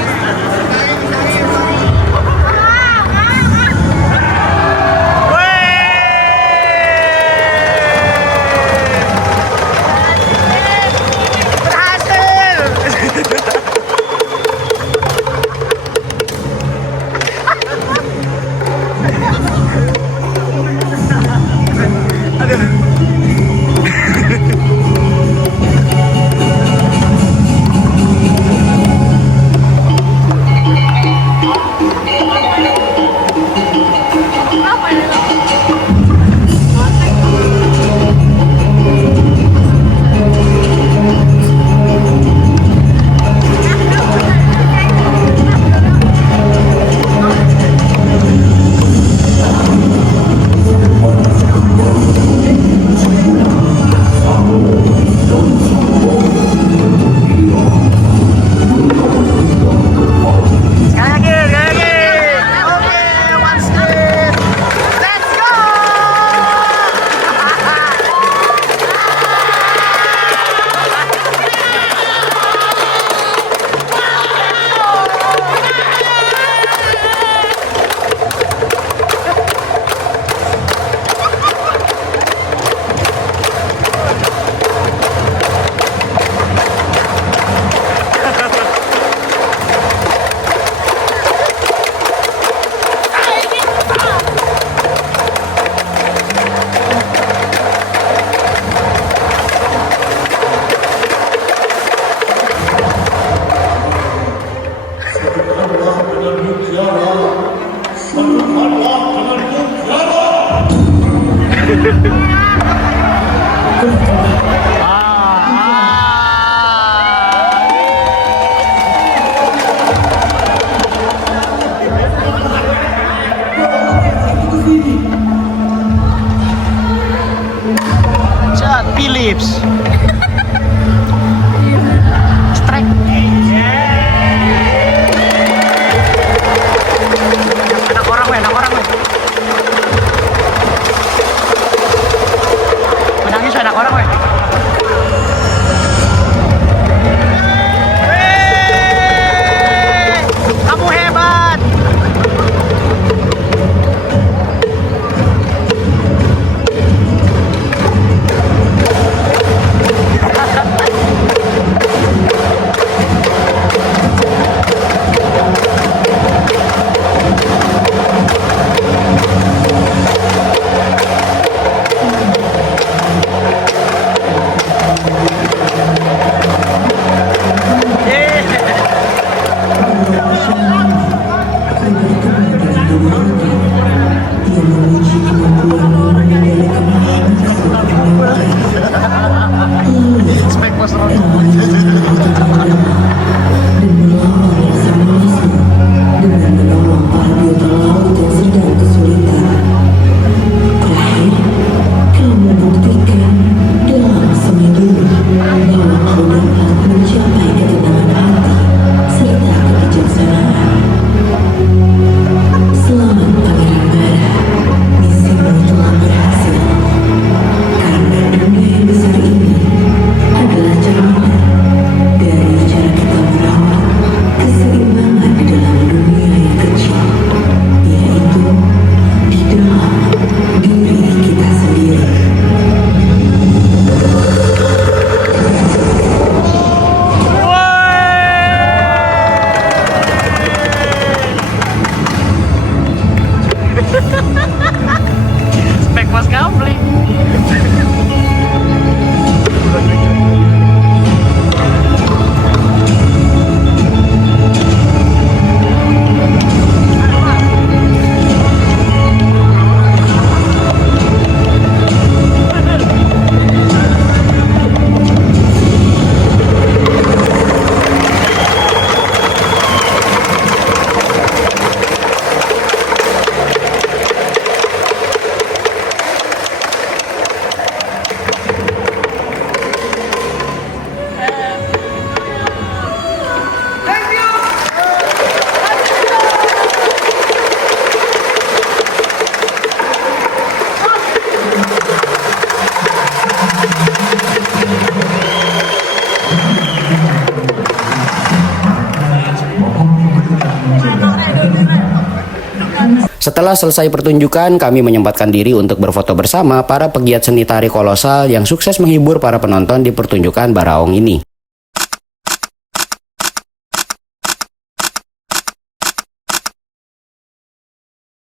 Setelah selesai pertunjukan, kami menyempatkan diri untuk berfoto bersama para pegiat seni tari kolosal yang sukses menghibur para penonton di pertunjukan Baraong ini.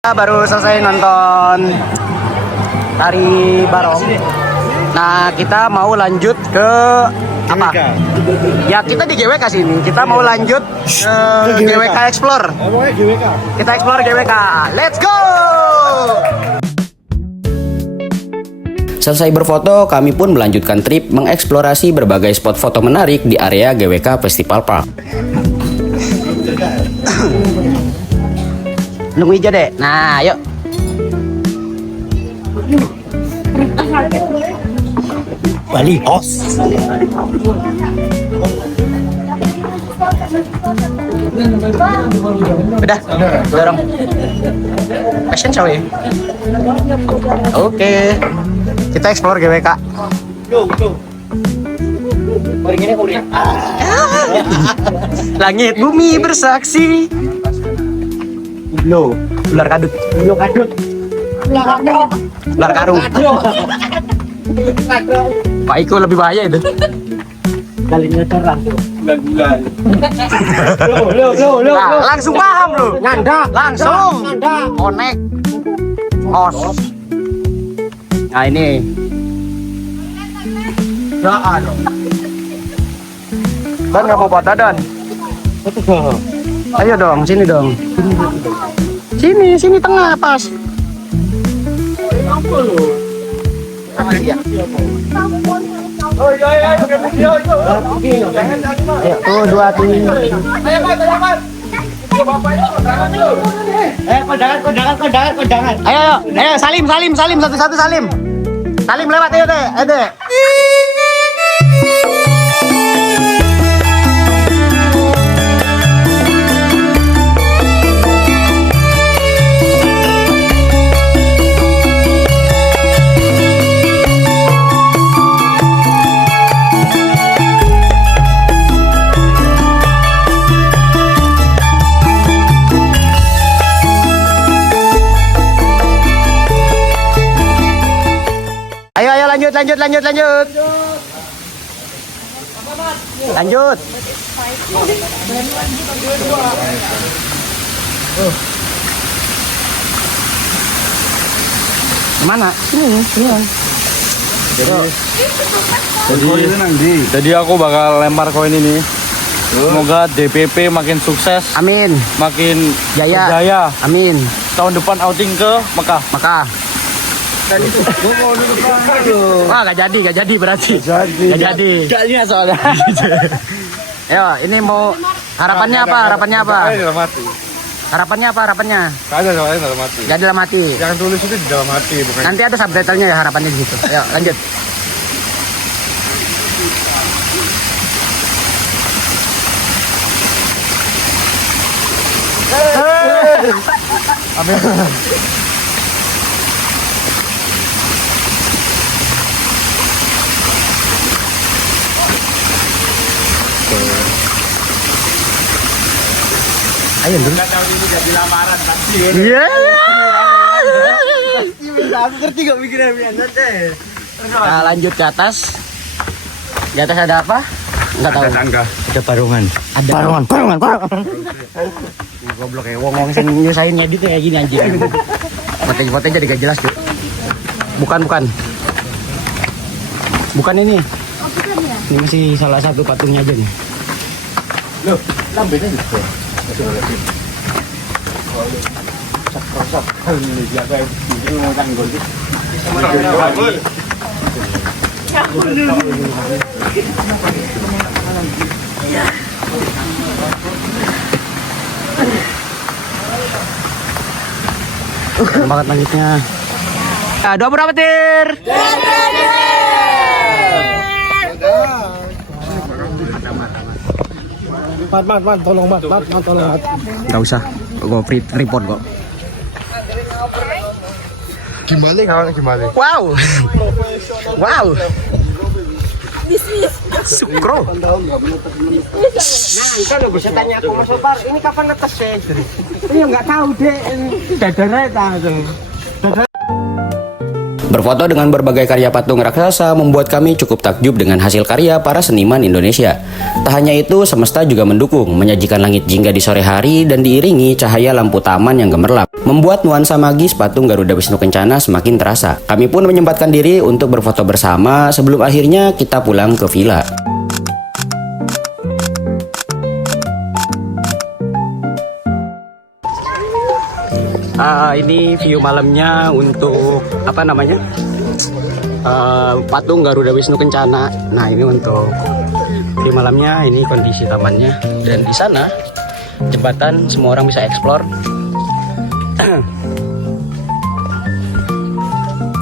Baru selesai nonton tari Barong. Nah, kita mau lanjut ke apa? Ya, kita di GWK sini. Kita mau lanjut ke GWK Explore. Kita explore GWK. Let's go! Selesai berfoto, kami pun melanjutkan trip mengeksplorasi berbagai spot foto menarik di area GWK Festival Park. Nunggu hijau deh. Nah, yuk. Bali House. Udah, dorong. Fashion show ya. Oke. Kita explore GWK. Langit bumi bersaksi. Ular kadut. Ular karung. Pak Iko lebih bahaya itu. Kalinya terang. Nah, langsung paham lu. Langsung. Connect. Os. Nah ini. Don nggak mau foto Don? Ayo dong, sini dong. Sini tengah pas. Tuh 2 tuh. Kondangan. Ayo, salim satu salim. Salim lewat ayo deh. Ayo lanjut. Mana? Sini. Jadi aku bakal lempar koin ini. Semoga DPP makin sukses, Amin. makin Jaya. berjaya. Amin. Tahun depan outing ke Mekah. Wah, gak jadi berarti. Gak jadi. Gak lihat soalnya. Ayo, ini mau harapannya apa? Harapannya apa? Ada soalnya dalam hati. Gak dalam hati. Yang tulis itu di dalam hati, bukan. Nanti ada subtitlenya ya harapannya di situ. Ayo, lanjut. Amin. Ayo dulu. Jadi lamaran pasti. Iya. Aku ngerti gak mikirnya nanti. Nah, lanjut ke atas. Di atas ada apa? Enggak tahu. Ada barongan. Ada barongan. Goblok ya, wong sing nyusahin ngedit kayak gini anjir. Foto-foto jadi gak jelas, Cuk. Bukan ini. Ini masih salah satu patungnya aja nih. Loh, lambenya juga. Keren banget langitnya. Nah, doa berapa tir? Mat, tolong mat. Gak usah, gue report kok. Gimana kawan gimana? Wow. bisnis. Sukro. Nah, kan lo bisa tanya aku Mas Opar, ini kapan netes ya? Ini nggak tahu deh, dadarnya tahu. Berfoto dengan berbagai karya patung raksasa membuat kami cukup takjub dengan hasil karya para seniman Indonesia. Tak hanya itu, semesta juga mendukung, menyajikan langit jingga di sore hari dan diiringi cahaya lampu taman yang gemerlap, membuat nuansa magis patung Garuda Wisnu Kencana semakin terasa. Kami pun menyempatkan diri untuk berfoto bersama sebelum akhirnya kita pulang ke villa. Ini view malamnya untuk apa namanya patung Garuda Wisnu Kencana. Nah ini untuk view malamnya, ini kondisi tamannya, dan di sana jembatan semua orang bisa explore.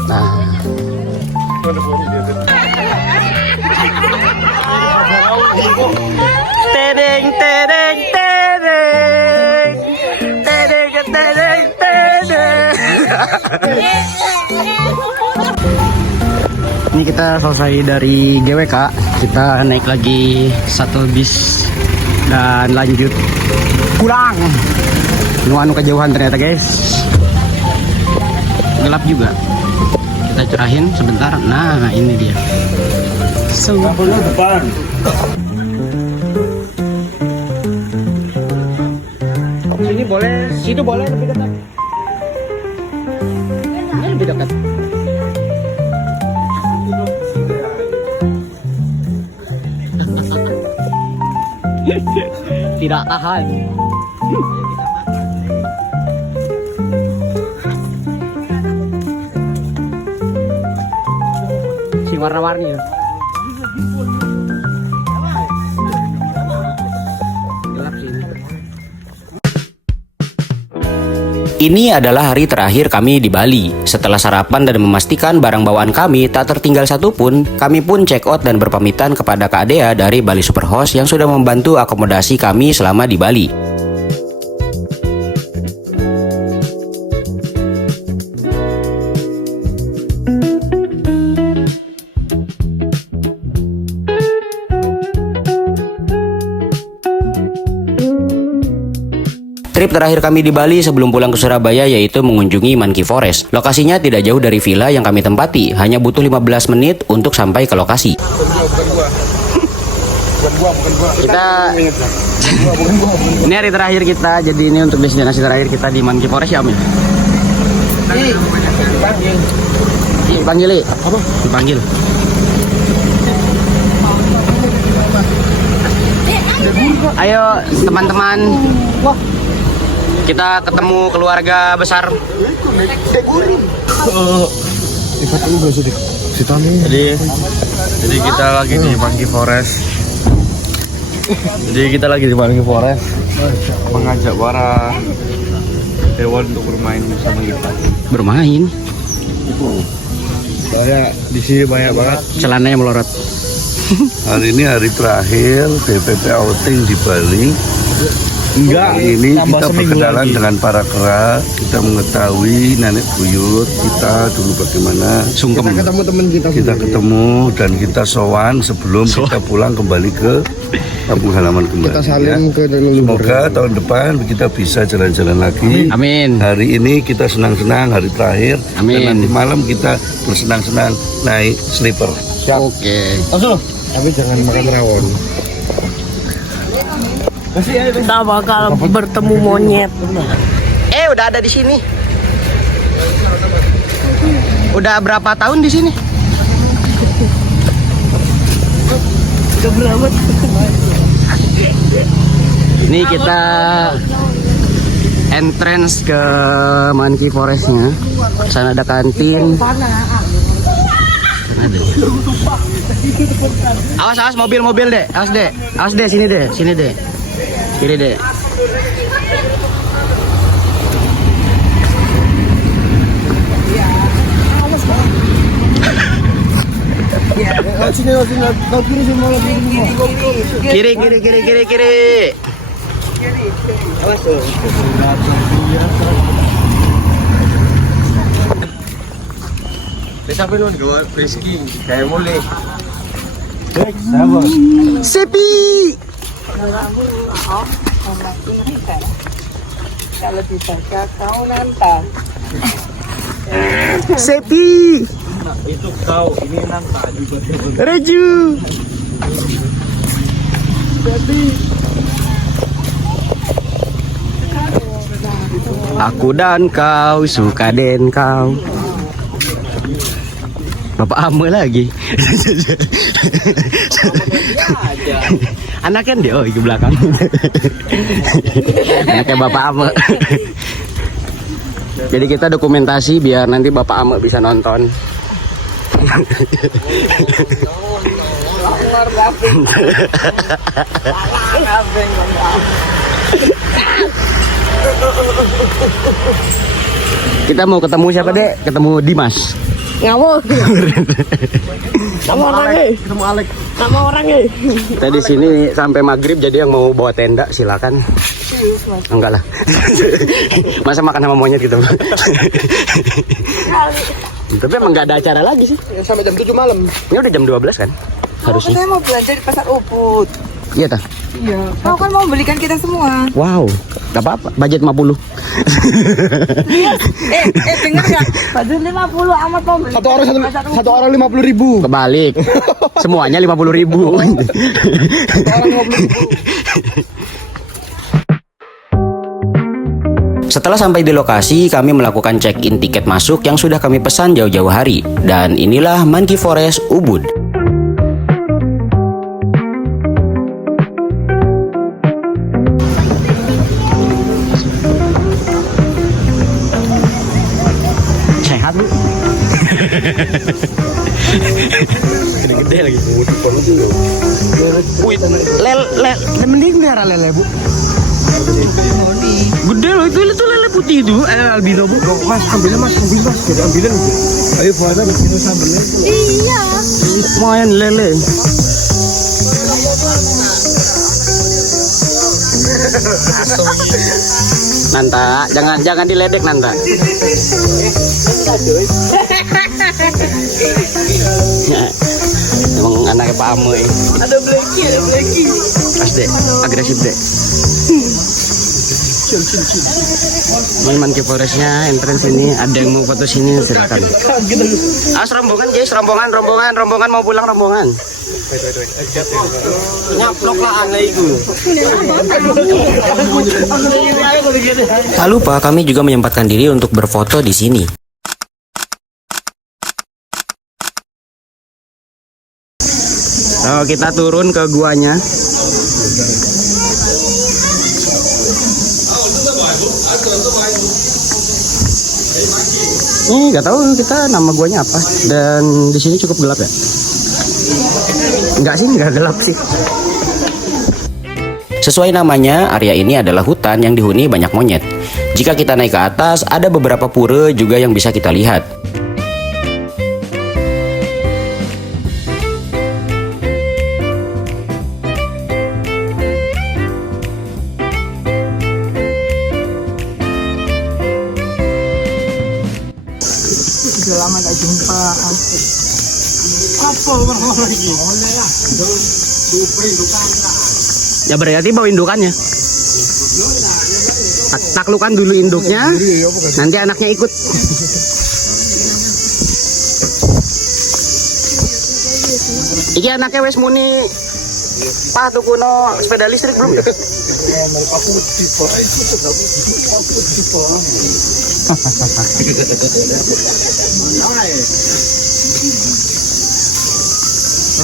Nah tedeng tedeng tedeng tedeng tedeng tedeng. Ini kita selesai dari GWK, kita naik lagi satu bis dan lanjut pulang. Nuanu kejauhan ternyata guys, gelap juga. Kita cerahin sebentar. Nah ini dia. Depan. Sini boleh, situ boleh lebih dekat. Ini lebih dekat. Tidak tahan. Si warna-warni. Gelap sini. Ini adalah hari terakhir kami di Bali. Setelah sarapan dan memastikan barang bawaan kami tak tertinggal satupun, kami pun check out dan berpamitan kepada Kak Dea dari Bali Superhost yang sudah membantu akomodasi kami selama di Bali. Trip terakhir kami di Bali sebelum pulang ke Surabaya yaitu mengunjungi Monkey Forest. Lokasinya tidak jauh dari villa yang kami tempati, hanya butuh 15 menit untuk sampai ke lokasi. Kita ini hari terakhir kita, jadi ini untuk destinasi terakhir kita di Monkey Forest ya Om ya? Dipanggil apa? Dipanggil. Ayo teman-teman, kita ketemu keluarga besar. Jadi kita lagi di Monkey Forest. Mengajak para hewan untuk bermain bersama kita. Bermain. Banyak di sini banyak banget. Celananya melorot. Hari ini hari terakhir DPP outing di Bali. Enggak, Ini kita berkenalan dengan para kera, kita mengetahui nenek buyut kita dulu bagaimana. Sungkem. Kita ketemu dan kita sowan sebelum kita pulang kembali ke kampung halaman kembali. Kita saling ke semoga tahun depan kita bisa jalan-jalan lagi. Amin. Hari ini kita senang-senang hari terakhir. Amin. Dan nanti malam kita bersenang-senang naik sleeper. Oke. Tapi jangan makan rawon. Kita bakal bertemu monyet. Udah ada di sini. Udah berapa tahun di sini? Udah berapa? Ini kita entrance ke Monkey Forest-nya. Sana ada kantin. Awas mobil deh. Awas deh, sini deh. Kiri deh. Kiri. Awas tuh. Sabi nun, Rizky, kaya muli. Sepi. Kalau dibaca kau nanta. Sepi. Itu kau, ini nanta juga. Reju. Aku dan kau suka den kau. Bapak Ame lagi. Anaknya dia oh di belakang. Anaknya Bapak Ame. Jadi kita dokumentasi biar nanti Bapak Ame bisa nonton. Kita mau ketemu siapa dek? Ketemu Dimas. Ngawur. Sama orang Ketemu Alek. Sama orang Kita di sini sampai maghrib, jadi yang mau bawa tenda silakan. Enggak lah. Masa makan sama monyet gitu. Tapi emang nggak ada acara lagi sih. Ya, sampai jam 7 malam. Ini udah jam 12 kan? Harusnya. Saya mau belanja di pasar Ubud. Iya tah. Iya. Kau kan mau belikan kita semua. Wow. Gak apa-apa. Budget 50. Dengar nggak? Budget 50 amat mau beli. Satu orang 50.000. Kebalik. Semuanya 50.000. Setelah sampai di lokasi, kami melakukan check-in tiket masuk yang sudah kami pesan jauh-jauh hari. Dan inilah Monkey Forest Ubud. Sehat bu. Gede-gede lagi. Wih, mending merah lele bu. Gede loh itu lele putih itu albino bu. Mas, ambilin mas. Jadi ambilin. Ayo buatnya begitu sambelnya. Iya. Main lele. Nanta, jangan diledek Nanta. Emang anaknya Pak Ame. Ada Blacky. Pas dek, agresif dek. Ini Monkey Forestnya, entrance ini. Ada yang mau foto sini silakan. Rombongan guys, rombongan mau pulang rombongan. Nyaplok lah aneh itu. Tak lupa kami juga menyempatkan diri untuk berfoto di sini. Kita turun ke guanya. Nih, nggak tahu kita nama guanya apa. Dan di sini cukup gelap ya? Enggak sih, nggak gelap sih. Sesuai namanya, area ini adalah hutan yang dihuni banyak monyet. Jika kita naik ke atas, ada beberapa pura juga yang bisa kita lihat. Sudah lama tak jumpa. Apa lagi? Ya berarti bawa indukannya. Taklukan dulu induknya, nanti anaknya ikut. Iki anaknya wes muni Pak tuh kuno sepeda listrik belum ya?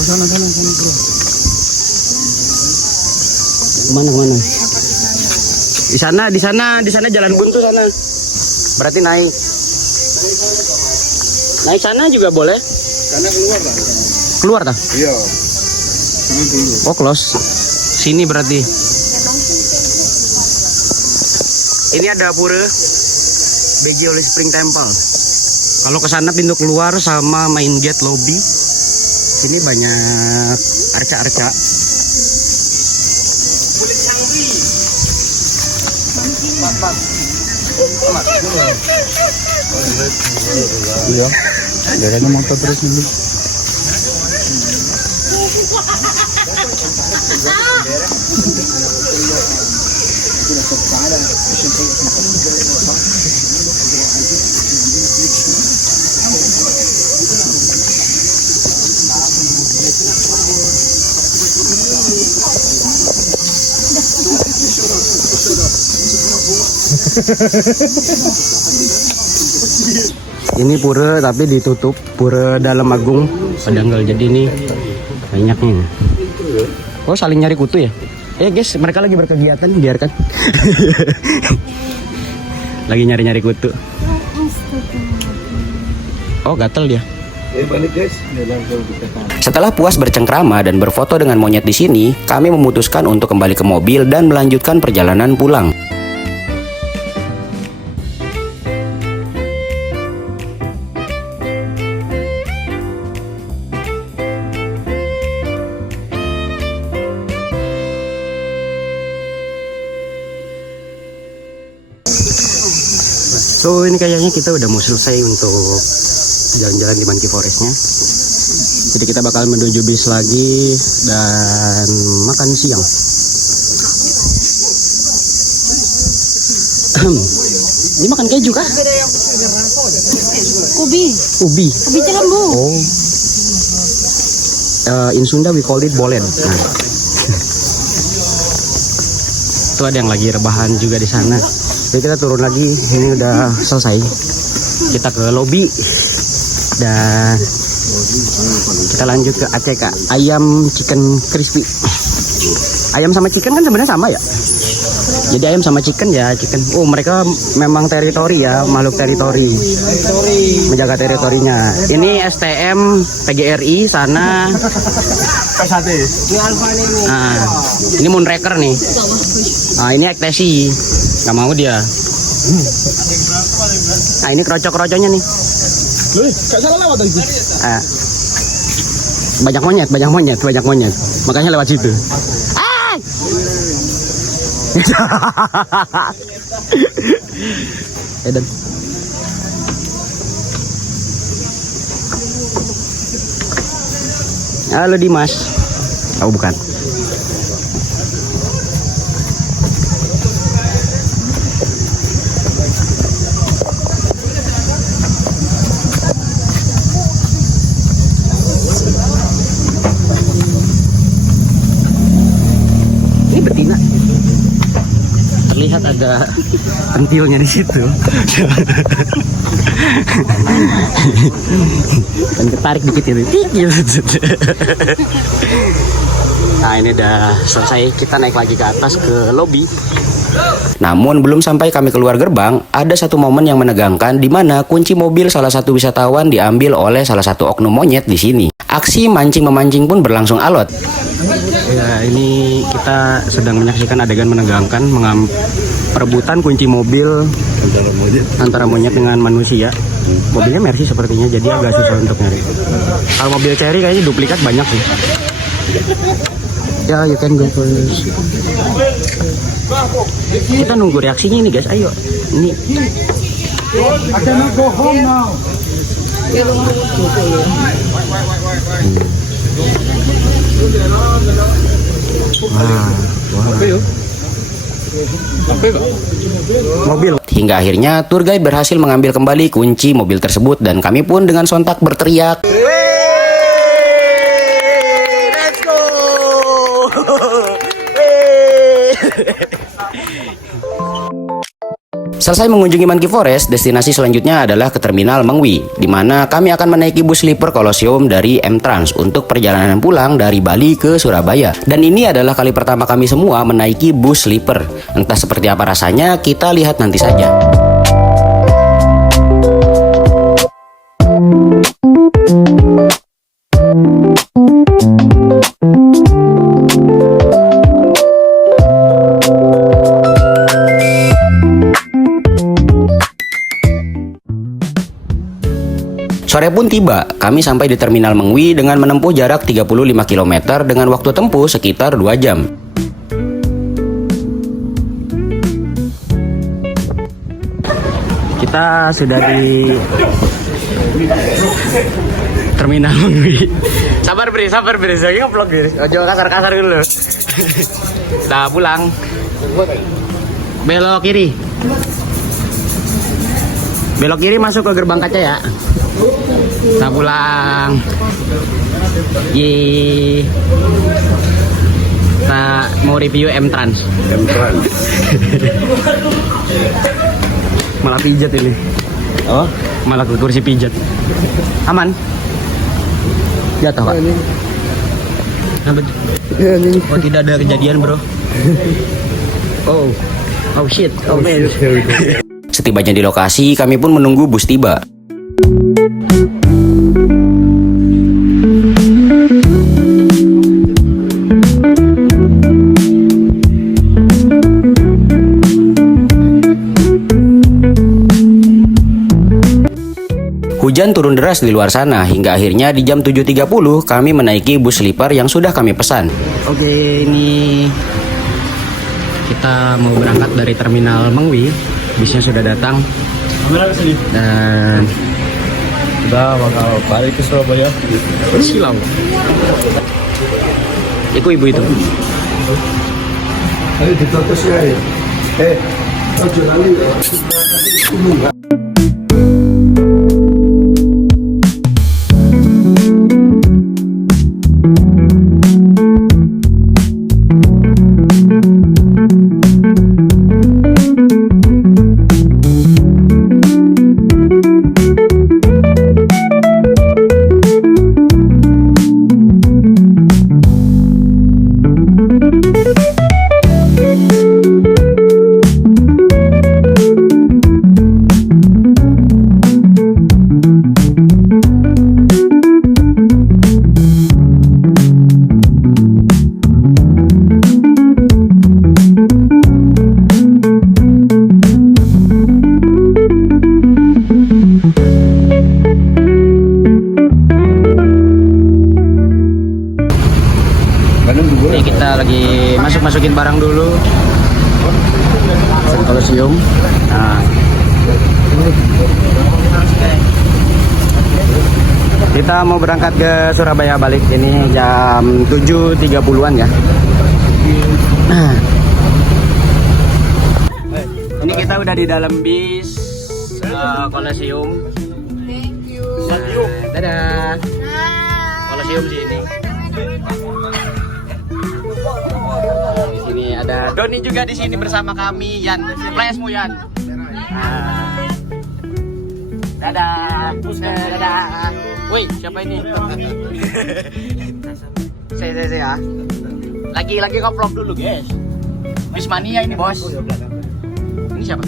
Sana bro. Mana? Di sana jalan buntu sana. Berarti naik sana juga boleh. Karena Keluar tak? Iya. Oh close. Sini berarti. Ini ada pura Beji oleh Spring Temple. Kalau ke sana pintu keluar sama main gate lobby. Sini banyak arca-arca. Iya. Jangan motor terus dulu. Ini pura tapi ditutup, pura dalam agung Pedanggal. Jadi ini banyaknya. Oh, saling nyari kutu ya? Guys, mereka lagi berkegiatan, biarkan. Lagi nyari-nyari kutu. Oh, gatel dia. Setelah puas bercengkrama dan berfoto dengan monyet di sini, kami memutuskan untuk kembali ke mobil dan melanjutkan perjalanan pulang. So ini kayaknya kita udah mau selesai untuk jalan-jalan di Monkey Forest-nya. Jadi kita bakal menuju bis lagi dan makan siang. Ini makan keju kah? Ubi. Ubi. Ubi cilembu. Oh. In Sunda we call it bolen. Nah. Itu ada yang lagi rebahan juga di sana. Jadi kita turun lagi, ini udah selesai. Kita ke lobby dan kita lanjut ke ACK, ayam chicken crispy. Ayam sama chicken kan sebenarnya sama ya. Jadi ayam sama chicken ya chicken. Oh, mereka memang teritori ya, makhluk teritori. Menjaga teritorinya. Ini STM PGRI sana. Sate. Nah, ini Moonraker nih. Nah, ini Ektesi. Gak mau dia. Nah, ini kerocok-kerocoknya nih. Gak salah lewat tadi. Banyak monyet. Makanya lewat situ. Ah! Eden. Halo Dimas. Oh, bukan. Ini betina. Terlihat ada pentilnya di situ. Dan ketarik dikit itu. Nah, ini udah selesai. Kita naik lagi ke atas ke lobby. Namun belum sampai kami keluar gerbang, ada satu momen yang menegangkan di mana kunci mobil salah satu wisatawan diambil oleh salah satu oknum monyet di sini. Aksi mancing-memancing pun berlangsung alot. Ya, ini kita sedang menyaksikan adegan menegangkan perebutan kunci mobil antara monyet dengan manusia. Mobilnya Mercy sepertinya, jadi agak susah untuk nyari. Kalau mobil Cherry kayaknya duplikat banyak sih. Ya, you can go first. Kita nunggu reaksinya ini guys, ayo. Ini. I cannot go home now. Mobil. Hingga akhirnya tour guide berhasil mengambil kembali kunci mobil tersebut dan kami pun dengan sontak berteriak. Let's go! Selesai mengunjungi Monkey Forest, destinasi selanjutnya adalah ke Terminal Mengwi, di mana kami akan menaiki bus sleeper Colosseum dari M-Trans untuk perjalanan pulang dari Bali ke Surabaya. Dan ini adalah kali pertama kami semua menaiki bus sleeper. Entah seperti apa rasanya, kita lihat nanti saja. Sore pun tiba, kami sampai di Terminal Mengwi dengan menempuh jarak 35 km dengan waktu tempuh sekitar 2 jam. Kita sudah di Terminal Mengwi. Sabar Bri, saya nge-vlog Bri. Ojo kasar-kasar dulu. Udah pulang. belok kiri. Belok kiri masuk ke gerbang kaca ya. Kita pulang. Kita mau review M-Trans. Malah pijat ini. Oh, malah ke kursi pijat. Aman? Jatuh Pak? Oh, tidak ada kejadian bro. Oh shit, oh man. Setibanya di lokasi, kami pun menunggu bus tiba. Hujan turun deras di luar sana hingga akhirnya di jam 7.30 kami menaiki bus sleeper yang sudah kami pesan. Oke, ini kita mau berangkat dari terminal Mengwi. Bisnya sudah datang. Dan Udah bakal balik ke Surabaya. silau. Ibu itu. Ayo ditotos ya. Ojo lali ya. Ini kita lagi masukin barang dulu. Kolosium. Nah. Kita mau berangkat ke Surabaya balik ini jam 7.30-an ya. Nah. Ini kita udah di dalam bis Kolosium. Dadah. Kolosium sih ini. Di sini ada Doni juga di sini bersama kami. Yan, flashmu Yan. Nah. Dadah. Dadah. Wih, siapa ini? Saya ya. Lagi nge-vlog dulu, guys. Bismania ini, Bos. Ini siapa?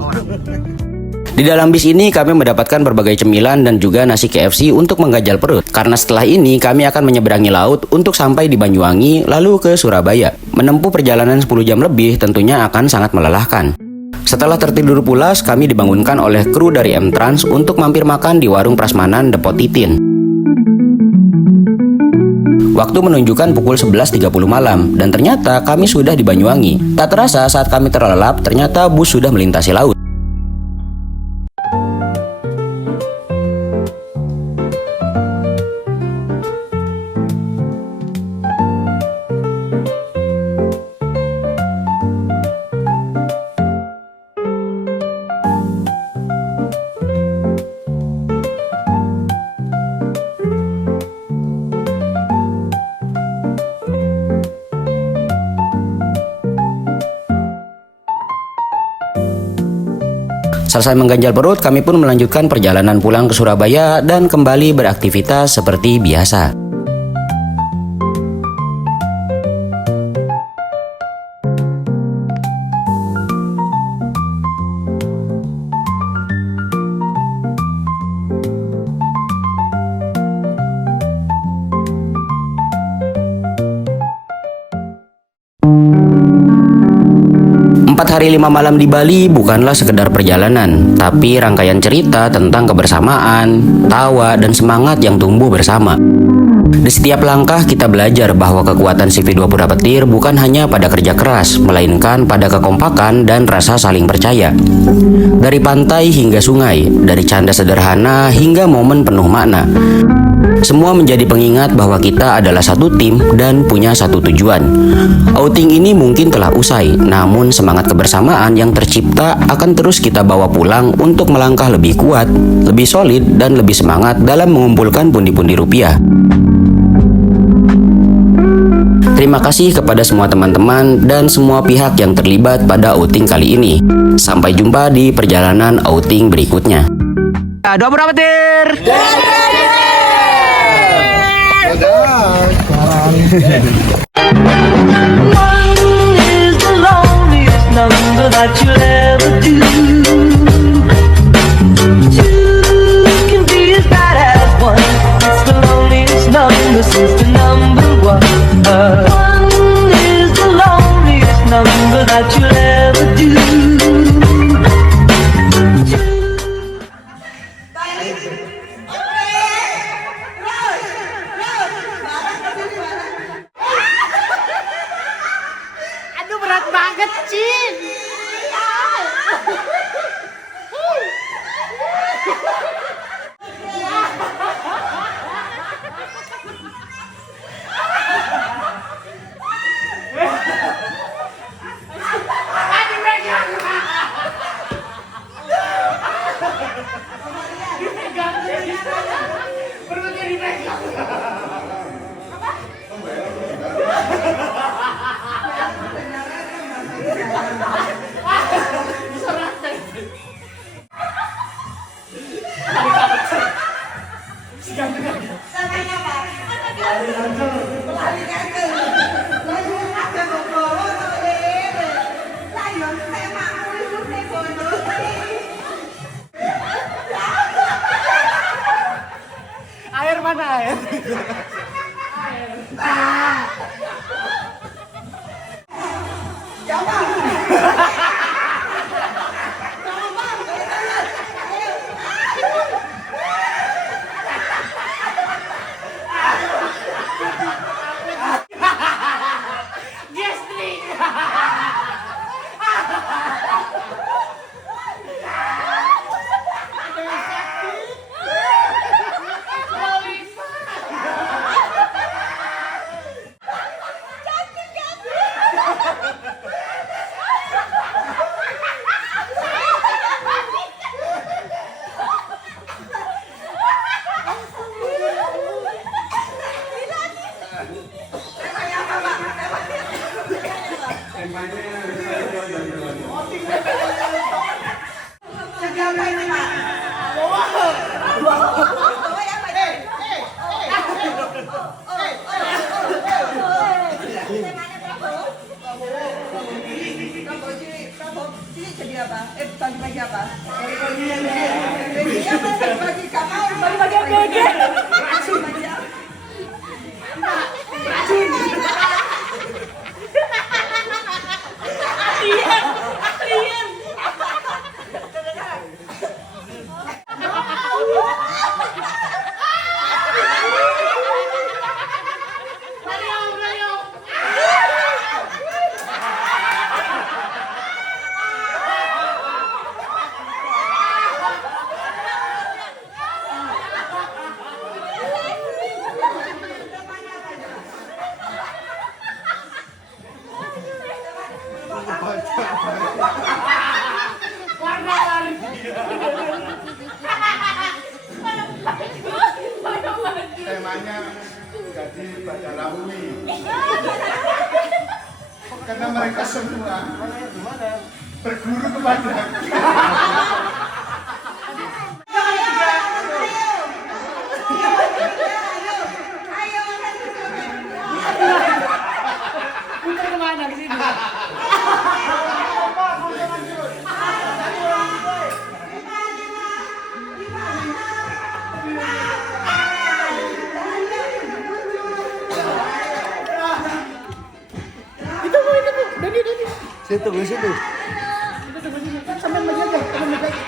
Orang. Di dalam bis ini kami mendapatkan berbagai cemilan dan juga nasi KFC untuk menggajal perut. Karena setelah ini kami akan menyeberangi laut untuk sampai di Banyuwangi lalu ke Surabaya. Menempuh perjalanan 10 jam lebih tentunya akan sangat melelahkan. Setelah tertidur pulas, kami dibangunkan oleh kru dari M-Trans untuk mampir makan di warung prasmanan Depot Titin. Waktu menunjukkan pukul 11.30 malam dan ternyata kami sudah di Banyuwangi. Tak terasa saat kami terlelap, ternyata bus sudah melintasi laut. Selesai mengganjal perut, kami pun melanjutkan perjalanan pulang ke Surabaya dan kembali beraktivitas seperti biasa. Empat hari 5 malam di Bali bukanlah sekedar perjalanan, tapi rangkaian cerita tentang kebersamaan, tawa, dan semangat yang tumbuh bersama. Di setiap langkah kita belajar bahwa kekuatan CV2 Pura Petir bukan hanya pada kerja keras, melainkan pada kekompakan dan rasa saling percaya. Dari pantai hingga sungai, dari canda sederhana hingga momen penuh makna. Semua menjadi pengingat bahwa kita adalah satu tim dan punya satu tujuan. Outing ini mungkin telah usai, namun semangat kebersamaan yang tercipta akan terus kita bawa pulang untuk melangkah lebih kuat, lebih solid, dan lebih semangat dalam mengumpulkan pundi-pundi rupiah. Terima kasih kepada semua teman-teman dan semua pihak yang terlibat pada outing kali ini. Sampai jumpa di perjalanan outing berikutnya. Doa berapa tir? Aduh berat banget, Cin. Air mana air? Jadi apa? Bagi-bagi apa? Bagi apa? Bagi kamar, bagi-bagi BG. Bagi apa? Temanya jadi Badara Umi. Karena mereka semua berguru kepada Situ, ke situ. Sampai menjaga, sampai menjaga.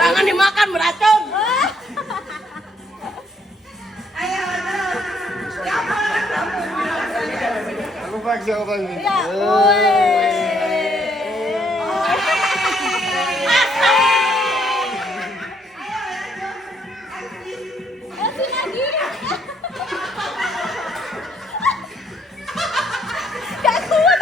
Jangan dimakan beracun. Aku paksa orang ini. Ya, woi. Masih lagi. Gak kuat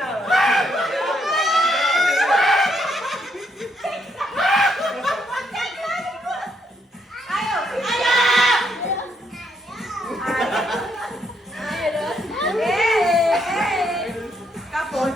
aku. Kapot.